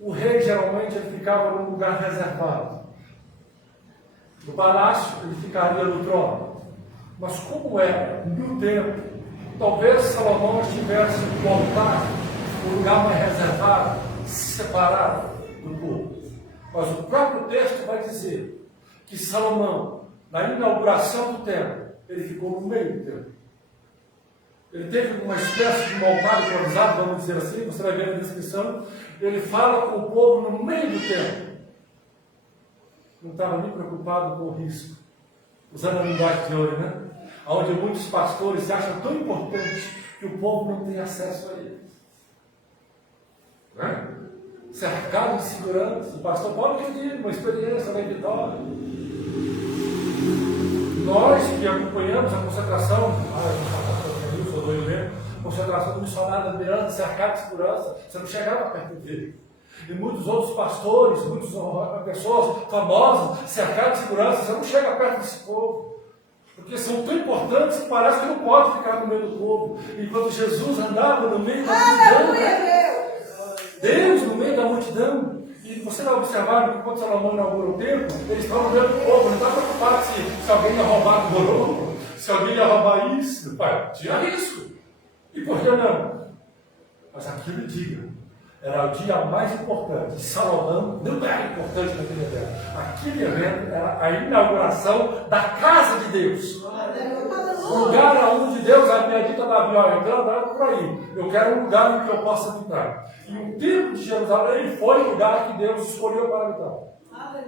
o rei geralmente ele ficava num lugar reservado. No palácio ele ficaria no trono. Mas como era no templo, talvez Salomão estivesse no altar, um lugar mais reservado, separado do povo. Mas o próprio texto vai dizer que Salomão, na inauguração do templo, ele ficou no meio do templo. Ele teve uma espécie de um altar improvisado, vamos dizer assim, você vai ver na descrição. Ele fala com o povo no meio do templo. Não estava nem preocupado com o risco. Usando a linguagem de hoje, né? Onde muitos pastores se acham tão importantes que o povo não tem acesso a eles. Né? Cercado de segurança. O pastor pode pedir uma experiência na Vitória. Nós que acompanhamos a concentração, concentração do missionário Almirante, cercado de segurança, você não chegava perto dele. E muitos outros pastores, muitas pessoas famosas, cercadas de segurança, você não chega perto desse povo. Porque são tão importantes que parece que não pode ficar no meio do povo. Enquanto Jesus andava no meio da multidão, Deus no meio da multidão. E você vai observar que quando Salomão inaugura o templo, eles estão no meio do povo, não está preocupado se alguém ia roubar o boroco, se alguém ia roubar isso. Pai, tinha risco. E por que não? Mas aquele dia era o dia mais importante. Salomão não era importante naquele evento. Aquele evento era a inauguração da casa de Deus. O lugar onde Deus havia dito a Davi: olha, eu quero andar por aí. Eu quero um lugar em que eu possa habitar. E o templo de Jerusalém foi o lugar que Deus escolheu para habitar.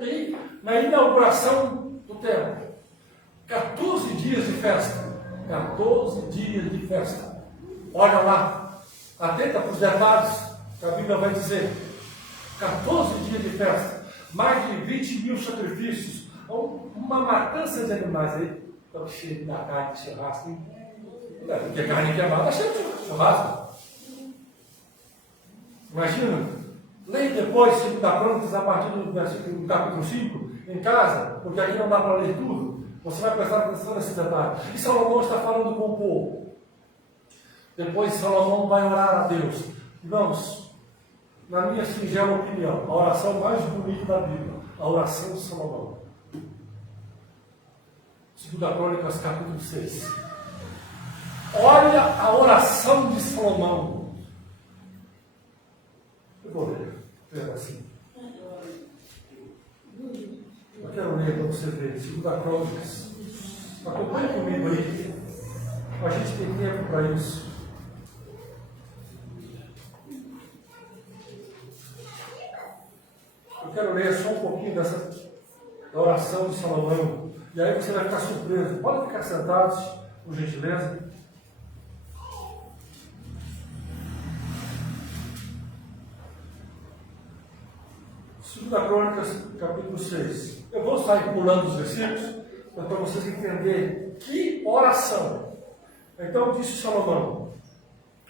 E na inauguração do templo, 14 dias de festa. 14 dias de festa. Olha lá, atenta para os detalhes que a Bíblia vai dizer. 14 dias de festa, mais de 20 mil sacrifícios, uma matança de animais aí. Estão cheios da carne de churrasco, hein? Porque carne queimada está cheia de churrasco. Imagina, leia depois, segundo a Crônicas, a partir do capítulo 5, em casa, porque aqui não dá para ler tudo. Você vai prestar atenção nesse detalhe. E Salomão está falando com o povo. Depois Salomão vai orar a Deus. Irmãos, na minha singela opinião, a oração mais bonita da Bíblia, a oração de Salomão. 2 Crônicas, capítulo 6. Olha a oração de Salomão. Eu vou ler assim. Eu quero ler para você ver. 2 Crônicas. Acompanhe comigo aí. A gente tem tempo para isso. Eu quero ler só um pouquinho da oração de Salomão. E aí você vai ficar surpreso. Pode ficar sentados, por gentileza. Segunda Crônicas, capítulo 6. Eu vou sair pulando os versículos, para vocês entenderem que oração. Então disse Salomão: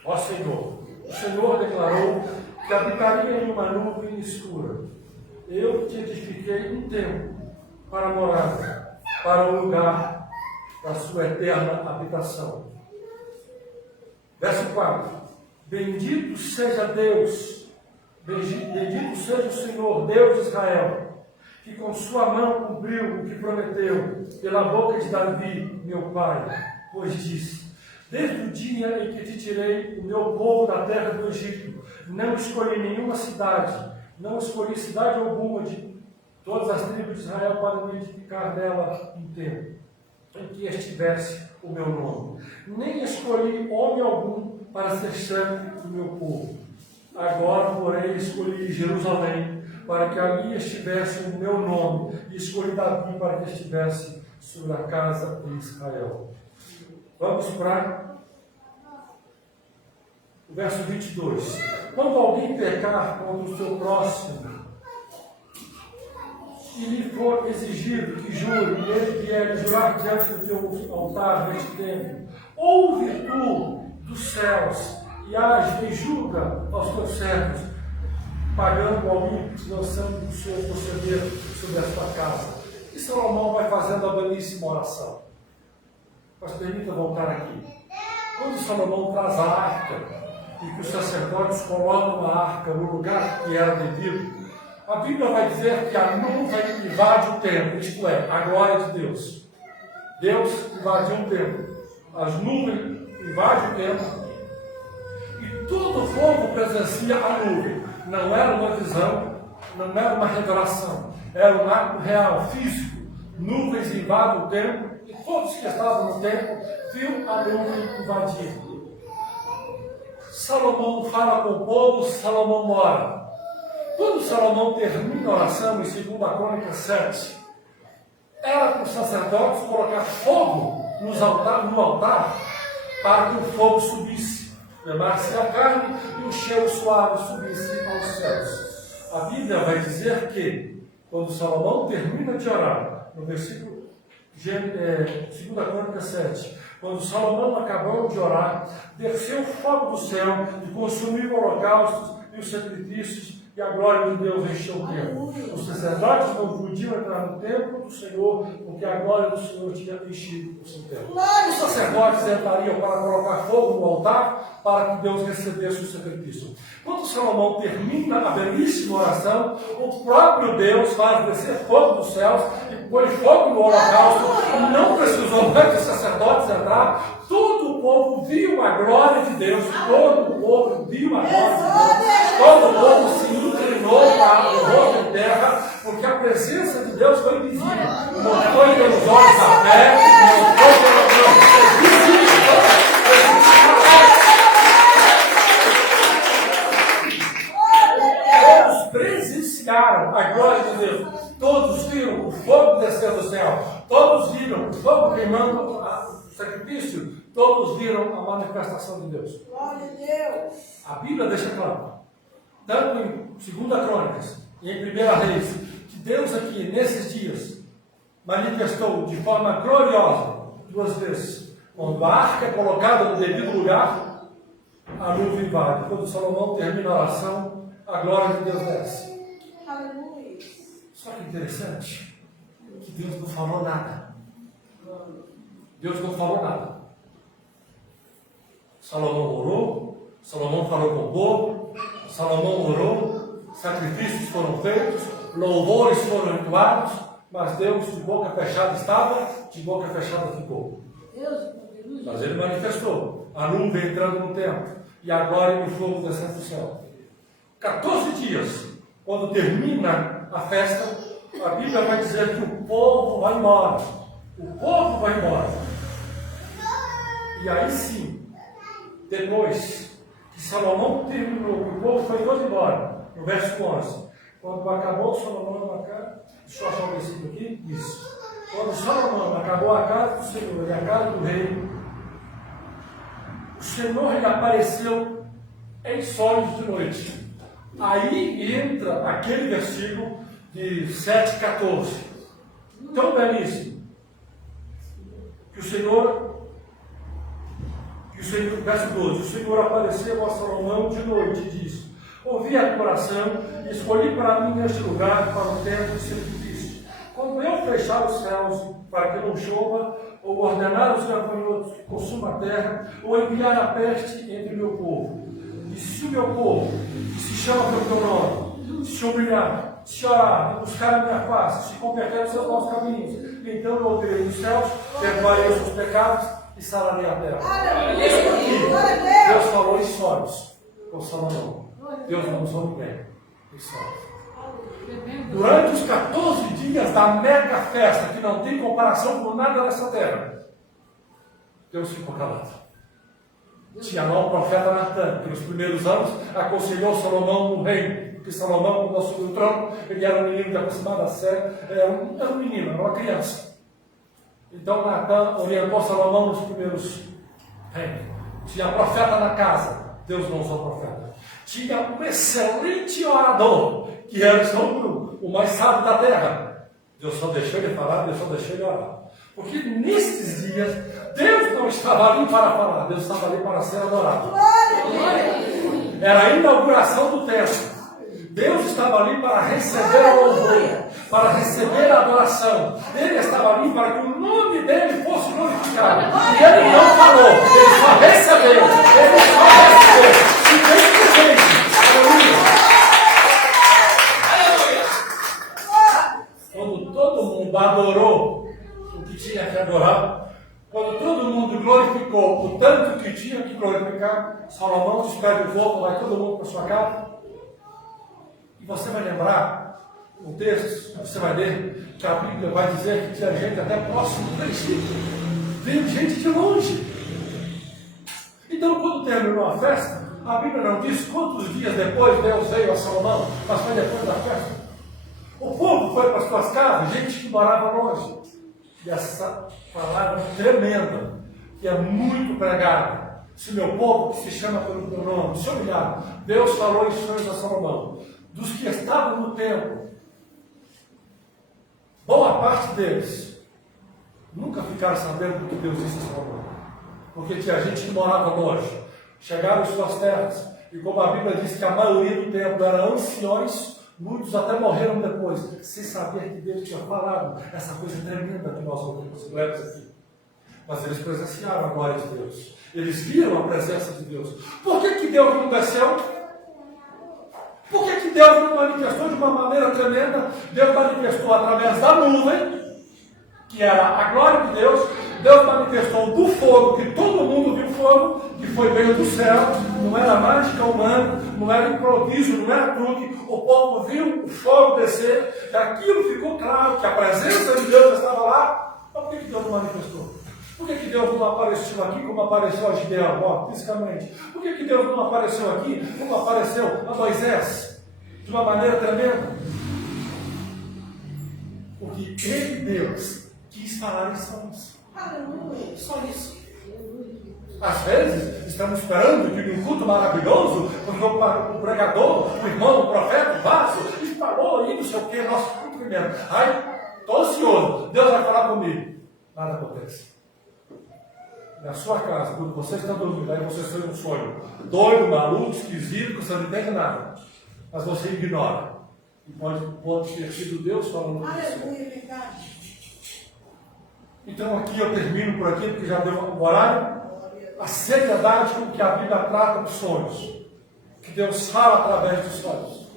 ó Senhor, o Senhor declarou que habitaria em uma nuvem escura. Eu te edifiquei um templo para morar, para o lugar da sua eterna habitação. Verso 4. Bendito seja Deus, bendito seja o Senhor, Deus de Israel, que com sua mão cumpriu o que prometeu pela boca de Davi, meu pai, pois disse: desde o dia em que te tirei o meu povo da terra do Egito, não escolhi nenhuma cidade, não escolhi cidade alguma de todas as tribos de Israel para me edificar dela um templo, em que estivesse o meu nome. Nem escolhi homem algum para ser chefe do meu povo. Agora, porém, escolhi Jerusalém, para que ali estivesse o meu nome, e escolhi Davi para que estivesse sobre a casa de Israel. Vamos para o verso 22. Quando alguém pecar contra o seu próximo, e lhe for exigido que jure, e ele vier jurar diante do teu altar neste templo, ouve tu dos céus, e age e julga aos teus servos, pagando ao ímpio lançando o seu proceder sobre a tua casa. E Salomão vai fazendo a belíssima oração. Mas permita voltar aqui. Quando Salomão traz a arca, e que os sacerdotes colocam a arca no lugar que era devido, a Bíblia vai dizer que a nuvem invade o templo, isto é, a glória de Deus. Deus invadiu o templo. As nuvens invadem o templo. E todo o povo presencia a nuvem. Não era uma visão, não era uma revelação. Era um ato real, físico. Nuvens invadem o templo. E todos que estavam no templo viram a nuvem invadir. Salomão fala com o povo, Salomão ora. Quando Salomão termina a oração, em 2 Crônicas 7, era para os sacerdotes colocar fogo no altar para que o fogo subisse, levasse a carne e o cheiro suave subisse aos céus. A Bíblia vai dizer que, quando Salomão termina de orar, no versículo 2 Crônicas 7, quando Salomão acabou de orar, desceu o fogo do céu e consumiu holocaustos e os sacrifícios, e e a glória de Deus encheu o templo. Os sacerdotes não podiam entrar no templo do Senhor, porque a glória do Senhor tinha enchido o seu templo. Os sacerdotes entrariam para colocar fogo no altar, para que Deus recebesse o sacrifício. Quando Salomão termina a belíssima oração, o próprio Deus faz descer fogo dos céus e põe fogo no holocausto. Não precisou mais dos sacerdotes entrar. Todo o povo viu a glória de Deus. Todo o povo viu a glória de Deus. Todo o povo se inclinou para o rosto em terra, porque a presença de Deus foi visível. Não foi pelos olhos da fé, não foi pela visível. Todos presenciaram a glória de Deus. Todos viram o fogo descer do céu. Todos viram o fogo queimando o sacrifício. Todos viram a manifestação de Deus. Glória a Deus. A Bíblia deixa claro, tanto em 2 Crônicas e em 1 Reis, que Deus aqui, nesses dias, manifestou de forma gloriosa 2 vezes. Quando a arca é colocada no devido lugar, a nuvem vai. Quando Salomão termina a oração, a glória de Deus desce. Aleluia. Só que interessante, que Deus não falou nada. Deus não falou nada. Salomão orou, Salomão falou com o povo, Salomão orou, sacrifícios foram feitos, louvores foram entoados, mas Deus de boca fechada estava, de boca fechada ficou. Mas ele manifestou, a nuvem entrando no templo, e a glória e o fogo descendo do céu. 14 dias, quando termina a festa, a Bíblia vai dizer que o povo vai embora. O povo vai embora. E aí sim, depois que Salomão terminou, que o povo foi todo embora, no verso 11, quando acabou Salomão a casa, deixa eu achar o versículo aqui, isso. Quando Salomão acabou a casa do Senhor e a casa do rei, o Senhor lhe apareceu em sonhos de noite. Aí entra aquele versículo de 7,14, tão belíssimo, que o Senhor, verso 12, o Senhor apareceu a Salomão de noite e disse: ouvi a tua oração e escolhi para mim neste lugar para o tempo de sacrifício. Quando eu fechar os céus para que não chova, ou ordenar os gafanhotos que consumam a terra, ou enviar a peste entre o meu povo, e se o meu povo, que se chama pelo teu nome, se humilhar, se orar, e buscar a minha face, se converter nos seus maus caminhos, então eu ouvirei dos céus, perdoarei os seus pecados e sararei a terra. Isso aqui, Deus falou em sonhos com Salomão. Deus não usou ninguém em sonhos. Durante os 14 dias da mega festa, que não tem comparação com nada nessa terra, Deus ficou calado. Tinha lá o profeta Natan, que nos primeiros anos aconselhou Salomão no reino, porque Salomão, quando assumiu o trono, ele era um menino de aproximada série, era um menino, era uma criança. Então Natan orientou Salomão nos primeiros reinos. Tinha profeta na casa, Deus não usou profeta. Tinha um excelente orador, que era Saul, o mais sábio da terra. Deus só deixou ele falar, Deus só deixou ele orar. Porque nestes dias, Deus não estava ali para falar, Deus estava ali para ser adorado. Era a inauguração do templo. Deus estava ali para receber o louvor, para receber a adoração. Ele estava ali para que o nome dele fosse glorificado. E ele não falou, ele só recebeu. Ele só recebeu. Se fez presente. Aleluia. Quando todo mundo adorou o que tinha que adorar, quando todo mundo glorificou o tanto que tinha que glorificar, Salomão despede o fogo, vai todo mundo para sua casa. E você vai lembrar um texto, você vai ler, que a Bíblia vai dizer que tinha gente até próximo do Egito. Veio gente de longe. Então, quando terminou a festa, a Bíblia não diz quantos dias depois Deus veio a Salomão, mas foi depois da festa. O povo foi para as suas casas, gente que morava longe. E essa palavra tremenda, que é muito pregada. Se meu povo, que se chama pelo teu nome, se humilhar, Deus falou em sonhos a Salomão. Dos que estavam no templo, boa parte deles nunca ficaram sabendo do que Deus disse a Salomão, porque tinha gente que morava longe, chegaram em suas terras, E como a Bíblia diz que a maioria do templo eram anciões, muitos até morreram depois, sem saber que Deus tinha falado essa coisa tremenda que nós lemos aqui. Mas eles presenciaram a glória de Deus. Eles viram a presença de Deus. Por que Deus não desceu? Por que Deus não manifestou de uma maneira tremenda? Deus manifestou através da nuvem, que era a glória de Deus. Deus manifestou do fogo, que todo mundo viu fogo, que foi veio do céu. Não era mágica humana, não era improviso, não era truque. O povo viu o fogo descer, e aquilo ficou claro, que a presença de Deus estava lá. Mas por que Deus não manifestou? Por que Deus não apareceu aqui como apareceu a Gideão, fisicamente? Por que Deus não apareceu aqui como apareceu a Moisés? De uma maneira tremenda. Porque ele, Deus, quis falar em sonhos. Só isso. Às vezes, estamos esperando que num culto maravilhoso, o pregador, o irmão, o profeta, o vaso, e falou aí, não sei o que, nosso culto primeiro. Ai, estou ansioso, Deus vai falar comigo. Nada acontece. Na sua casa, quando você está dormindo, aí você tem um sonho doido, maluco, esquisito, que você não entende nada. Mas você ignora. E pode ter sido Deus falando com você. Então aqui eu termino por aqui, porque já deu um horário. A seriedade com que a Bíblia trata dos sonhos. Que Deus fala através dos sonhos.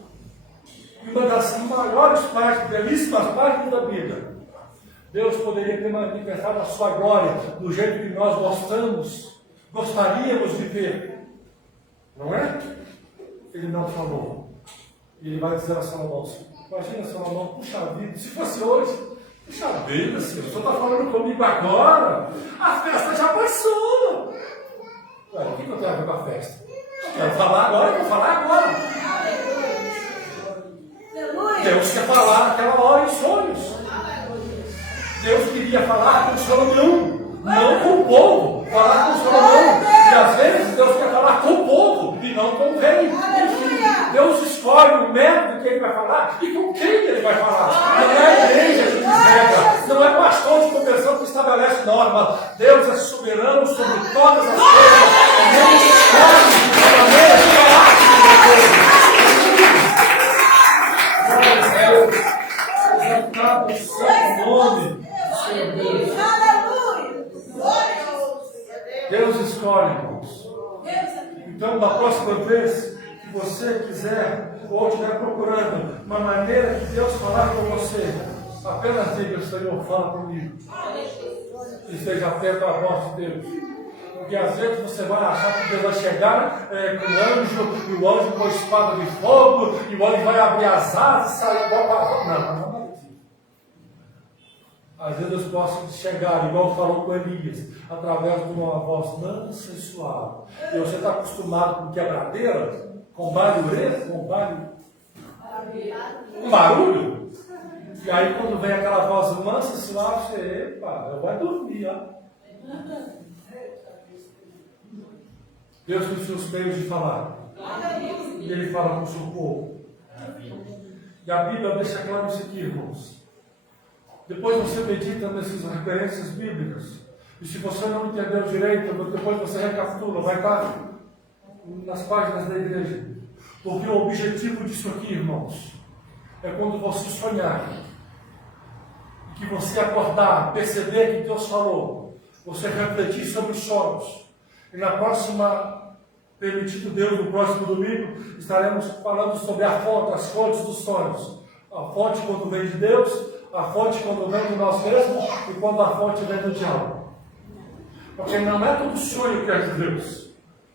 E uma das maiores páginas, belíssimas páginas da Bíblia. Deus poderia ter manifestado a sua glória do jeito que nós gostaríamos de ver. Não é? Ele não falou. E ele vai dizer a Salomão, imagina Salomão, puxa vida, se fosse hoje, puxa vida, senhor, o senhor está falando comigo agora? A festa já passou. Ué, o que eu tenho a ver com a festa? Eu quero falar agora, eu vou falar agora. Deus quer falar naquela hora em sonhos. Deus queria falar com Salomão, não com o povo, falar com Salomão. E às vezes Deus quer falar com o povo e não com o rei. Enfim, Deus escolhe o método que ele vai falar e com quem ele vai falar. Não é a igreja que regra, não é pastor de convenção que estabelece norma. Deus é soberano sobre todas as coisas. Ele escolhe a maneira de falar com o povo. Exaltado o seu nome. Deus escolhe, irmãos. Então, da próxima vez que você quiser ou estiver procurando uma maneira de Deus falar com você, apenas diga: Senhor, fala comigo. E esteja atento à voz de Deus. Porque às vezes você vai achar que Deus vai chegar com o anjo, e o anjo com a espada de fogo, e o anjo vai abrir as asas e sair igual para. Não. Às vezes Deus pode chegar, igual falou com Elias, através de uma voz mansa e suave. E você está acostumado com quebradeira, com barulho. E aí quando vem aquela voz mansa e suave, você, epa, vai dormir, ó. Deus tem os seus meios de falar. E Ele fala com o seu povo. E a Bíblia deixa claro isso aqui, irmãos. Depois você medita nessas referências bíblicas. E se você não entendeu direito, depois você recapitula, vai estar nas páginas da igreja. Porque o objetivo disso aqui, irmãos, é quando você sonhar, e que você acordar, perceber que Deus falou, você refletir sobre os sonhos. E na próxima, permitido Deus, no próximo domingo, estaremos falando sobre a fonte, as fontes dos sonhos. A fonte quando vem de Deus, a fonte quando vem de nós mesmos e quando a fonte vem do diabo. Porque não é todo sonho que é de Deus.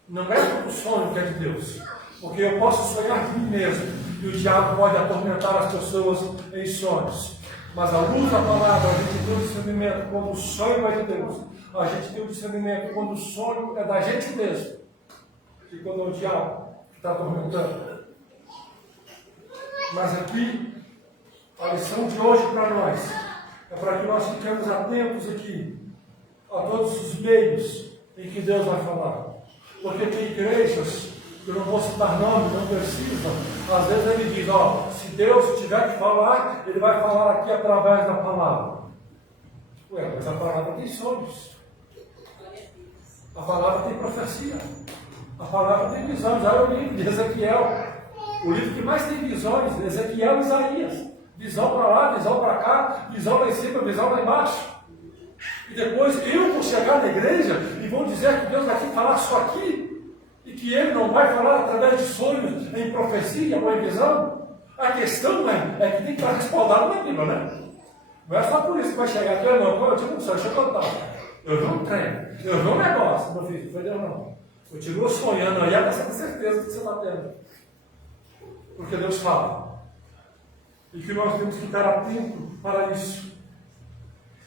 Não é todo sonho que é de Deus. Porque eu posso sonhar de mim mesmo e o diabo pode atormentar as pessoas em sonhos. Mas a luz da palavra, a gente tem o discernimento quando o sonho é de Deus. A gente tem o discernimento quando o sonho é da gente mesmo. E quando é o diabo que está atormentando. Mas aqui, a lição de hoje para nós é para que nós fiquemos atentos aqui a todos os meios em que Deus vai falar. Porque tem igrejas, que eu não vou citar nome, não precisa, às vezes ele diz, se Deus tiver que falar, ele vai falar aqui através da palavra. Ué, mas a palavra tem sonhos. A palavra tem profecia. A palavra tem visões. Olha o livro de Ezequiel. O livro que mais tem visões, Ezequiel e Isaías. Visão para lá, visão para cá, visão lá em cima, visão lá embaixo. E depois eu vou chegar na igreja e vou dizer que Deus vai falar só aqui. E que Ele não vai falar através de sonhos, em profecia ou em visão. A questão é que tem que estar respaldado na Bíblia, né? Não é só por isso que vai chegar aqui, não. Eu tive um sonho, deixa eu contar. Eu vi um trem, eu vi um negócio. Meu filho, não foi Deus não. Eu tive sonhando aí, para ter certeza do que você está tendo. Porque Deus fala. E que nós temos que estar atentos para isso.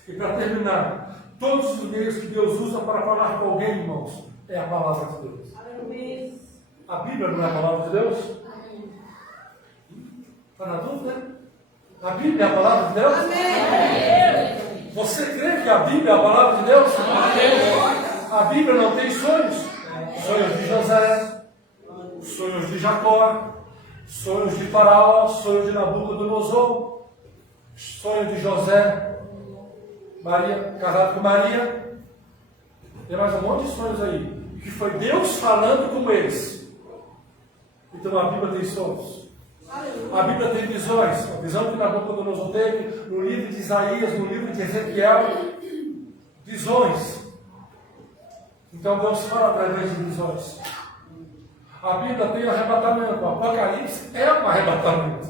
E para terminar, todos os meios que Deus usa para falar com alguém, irmãos, é a palavra de Deus. Aleluia. A Bíblia não é a palavra de Deus? Está na dúvida? A Bíblia é a palavra de Deus? Amém. Você crê que a Bíblia é a palavra de Deus? Amém. A Bíblia não tem sonhos. Sonhos de José, sonhos de Jacó, sonhos de Faraó, sonhos de Nabucodonosor, sonhos de José, Maria, casado com Maria. Tem mais um monte de sonhos aí. Que foi Deus falando com eles. Então a Bíblia tem sonhos. A Bíblia tem visões. A visão que Nabucodonosor teve no livro de Isaías, no livro de Ezequiel. Visões. Então Deus fala através de visões. A Bíblia tem arrebatamento. O Apocalipse é um arrebatamento.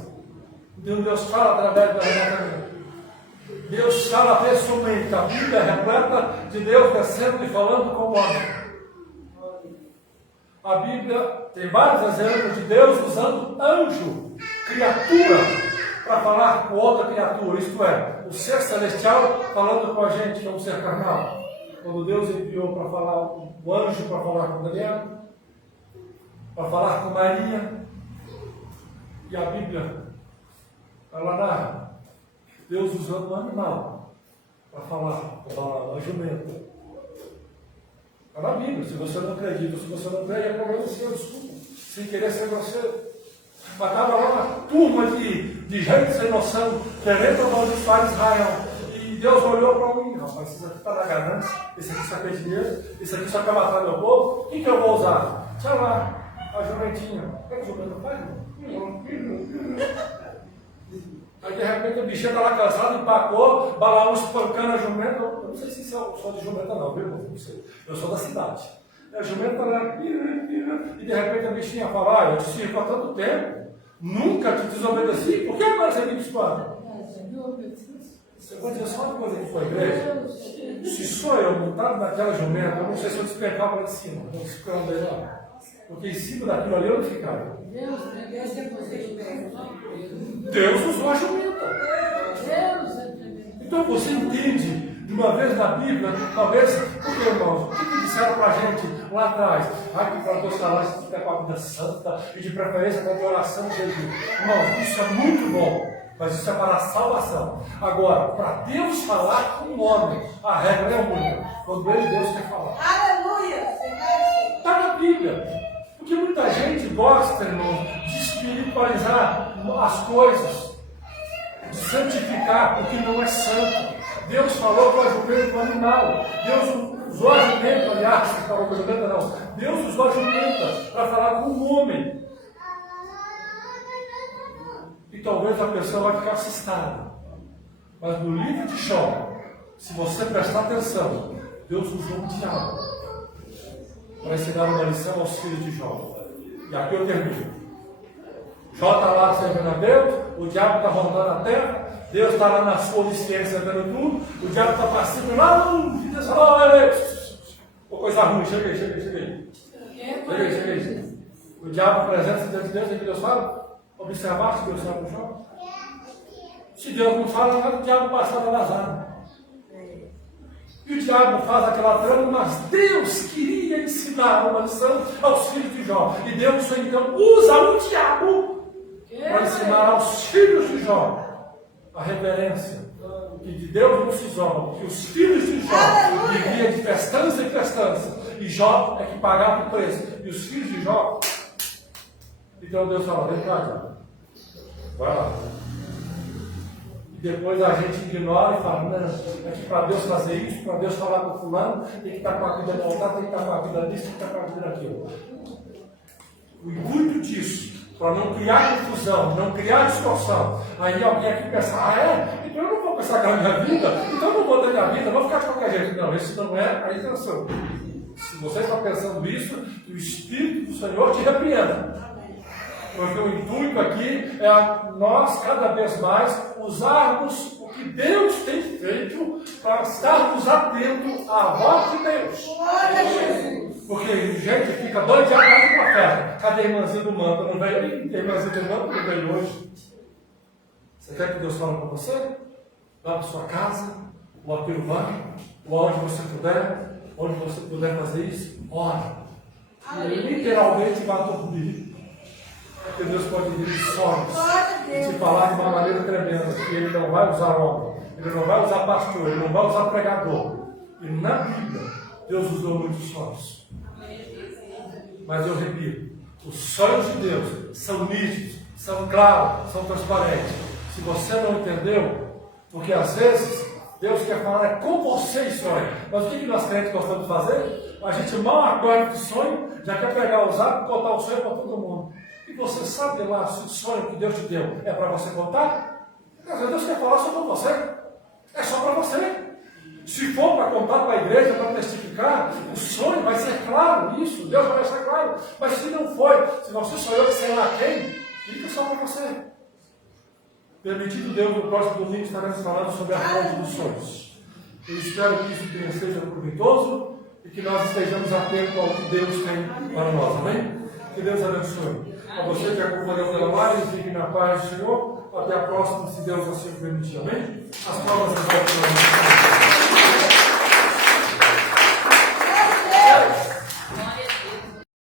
Então Deus fala através do arrebatamento. Deus fala pessoalmente. A Bíblia é repleta de Deus descendo e falando com o homem. A Bíblia tem vários exemplos de Deus usando anjo, criatura, para falar com outra criatura. Isto é, o ser celestial falando com a gente, que é um ser carnal. Quando Deus enviou para falar o anjo para falar com Daniel, para falar com Maria, e a Bíblia, ela narra Deus usando um animal para falar com a jumenta. Está na Bíblia, se você não acredita, se você não crê, é problema seu, desculpa, sem querer ser grosseiro. Mas estava lá uma turma de gente sem noção, querendo amaldiçoar Israel. E Deus olhou para mim, rapaz, isso aqui está na ganância, esse aqui só quer dinheiro, esse aqui só quer matar meu povo, o que eu vou usar? Sei lá, a jumentinha. O que a jumenta faz? Aí de repente a bichinha está lá cansada, empacou, Balaão espancando a jumenta. Eu não sei se eu sou de jumenta não, viu? Não sei. Eu sou da cidade. E a jumenta lá, e de repente a bichinha fala, eu te sirvo há tanto tempo, nunca te desobedeci, por que agora você me espanta? Você vai dizer só uma coisa que foi a igreja? Se sou eu montado naquela jumenta, eu não sei se eu despencava lá de cima, não despencava lá. Porque em cima daquilo ali eu não ficava. Deus usou a jumenta. Então você entende, de uma vez na Bíblia, talvez, porque irmãos, o que disseram para a gente lá atrás? Que para Deus falar, você tem que ter com a vida santa e de preferência com a oração de Jesus. Irmãos, isso é muito bom, mas isso é para a salvação. Agora, para Deus falar com o homem, a regra é única. Quando ele, Deus quer falar. Aleluia. Está na Bíblia. Porque muita gente gosta, irmão, de espiritualizar as coisas, de santificar o que não é santo. Deus falou com a jumenta do animal. Deus usou a jumenta, aliás, falou com a jumenta não. Deus usou a jumenta para falar com o homem. E talvez a pessoa vai ficar assustada. Mas no livro de Jó, se você prestar atenção, Deus usou o diabo para ensinar uma lição aos filhos de Jó. E aqui eu termino. Jó está lá servindo a Deus, o diabo está rondando a terra, Deus está lá na sua onisciência vendo tudo, o diabo está passivo lá, e Deus fala, coisa ruim, chega aí. O diabo presente diante de Deus, é que Deus fala? Observar se Deus sabe o Jó. Se Deus não fala nada, o diabo passava vazado. E o diabo faz aquela trama, mas Deus queria ensinar uma lição aos filhos de Jó. E Deus então usa o diabo para ensinar aos filhos de Jó a reverência. Que de Deus não se zomba, que os filhos de Jó viviam de festança em festança. E Jó é que pagava o preço. E os filhos de Jó. Então Deus fala, vem cá, Jó. Vai lá. depois a gente ignora e fala, não, é que para Deus fazer isso, para Deus falar com o fulano, tem que estar com a vida no altar, tem que estar com a vida nisso, tem que estar com a vida naquilo. O intuito disso, para não criar confusão, não criar distorção. Aí alguém aqui pensa, então eu não vou pensar na minha vida, então eu não vou ter minha vida, eu vou ficar de qualquer jeito. Não, esse não é a intenção. Se você está pensando isso, o Espírito do Senhor te repreenda. Porque o intuito aqui é nós, cada vez mais, usarmos o que Deus tem feito para estarmos atentos à voz de Deus. Porque gente fica doido de atrás de uma festa. Cadê a irmãzinha do manto? Não veio? A irmãzinha do manto não veio hoje. Você quer que Deus fale com você? Vá para sua casa, ou aqui no bairro, ou onde você puder fazer isso, ora. E literalmente vá dormir. Porque Deus pode vir de sonhos e te falar de uma maneira tremenda, que Ele não vai usar homem, Ele não vai usar pastor, Ele não vai usar pregador. E na Bíblia, Deus usou muitos sonhos. Mas eu repito, os sonhos de Deus são nítidos, são claros, são transparentes. Se você não entendeu, porque às vezes Deus quer falar com você em sonho. Mas o que nós crentes gostamos de fazer? A gente mal acorda de sonho, já quer pegar o zap e contar o sonho para todo mundo. E você sabe lá se o sonho que Deus te deu é para você contar? Às vezes Deus quer falar só com você. É só para você. Se for para contar para a igreja, para testificar, o sonho vai ser claro, isso, Deus vai ser claro. Mas se não foi, se você sonhou que sei lá quem, fica só para você. Permitido Deus, no próximo domingo estaremos falando sobre a fonte dos sonhos. Eu espero que isso seja proveitoso e que nós estejamos atentos ao que Deus tem para nós, amém? Que Deus abençoe. A você que acompanhou pela live, fique na paz do Senhor. Até a próxima, se Deus assim permitir, amém? As provas do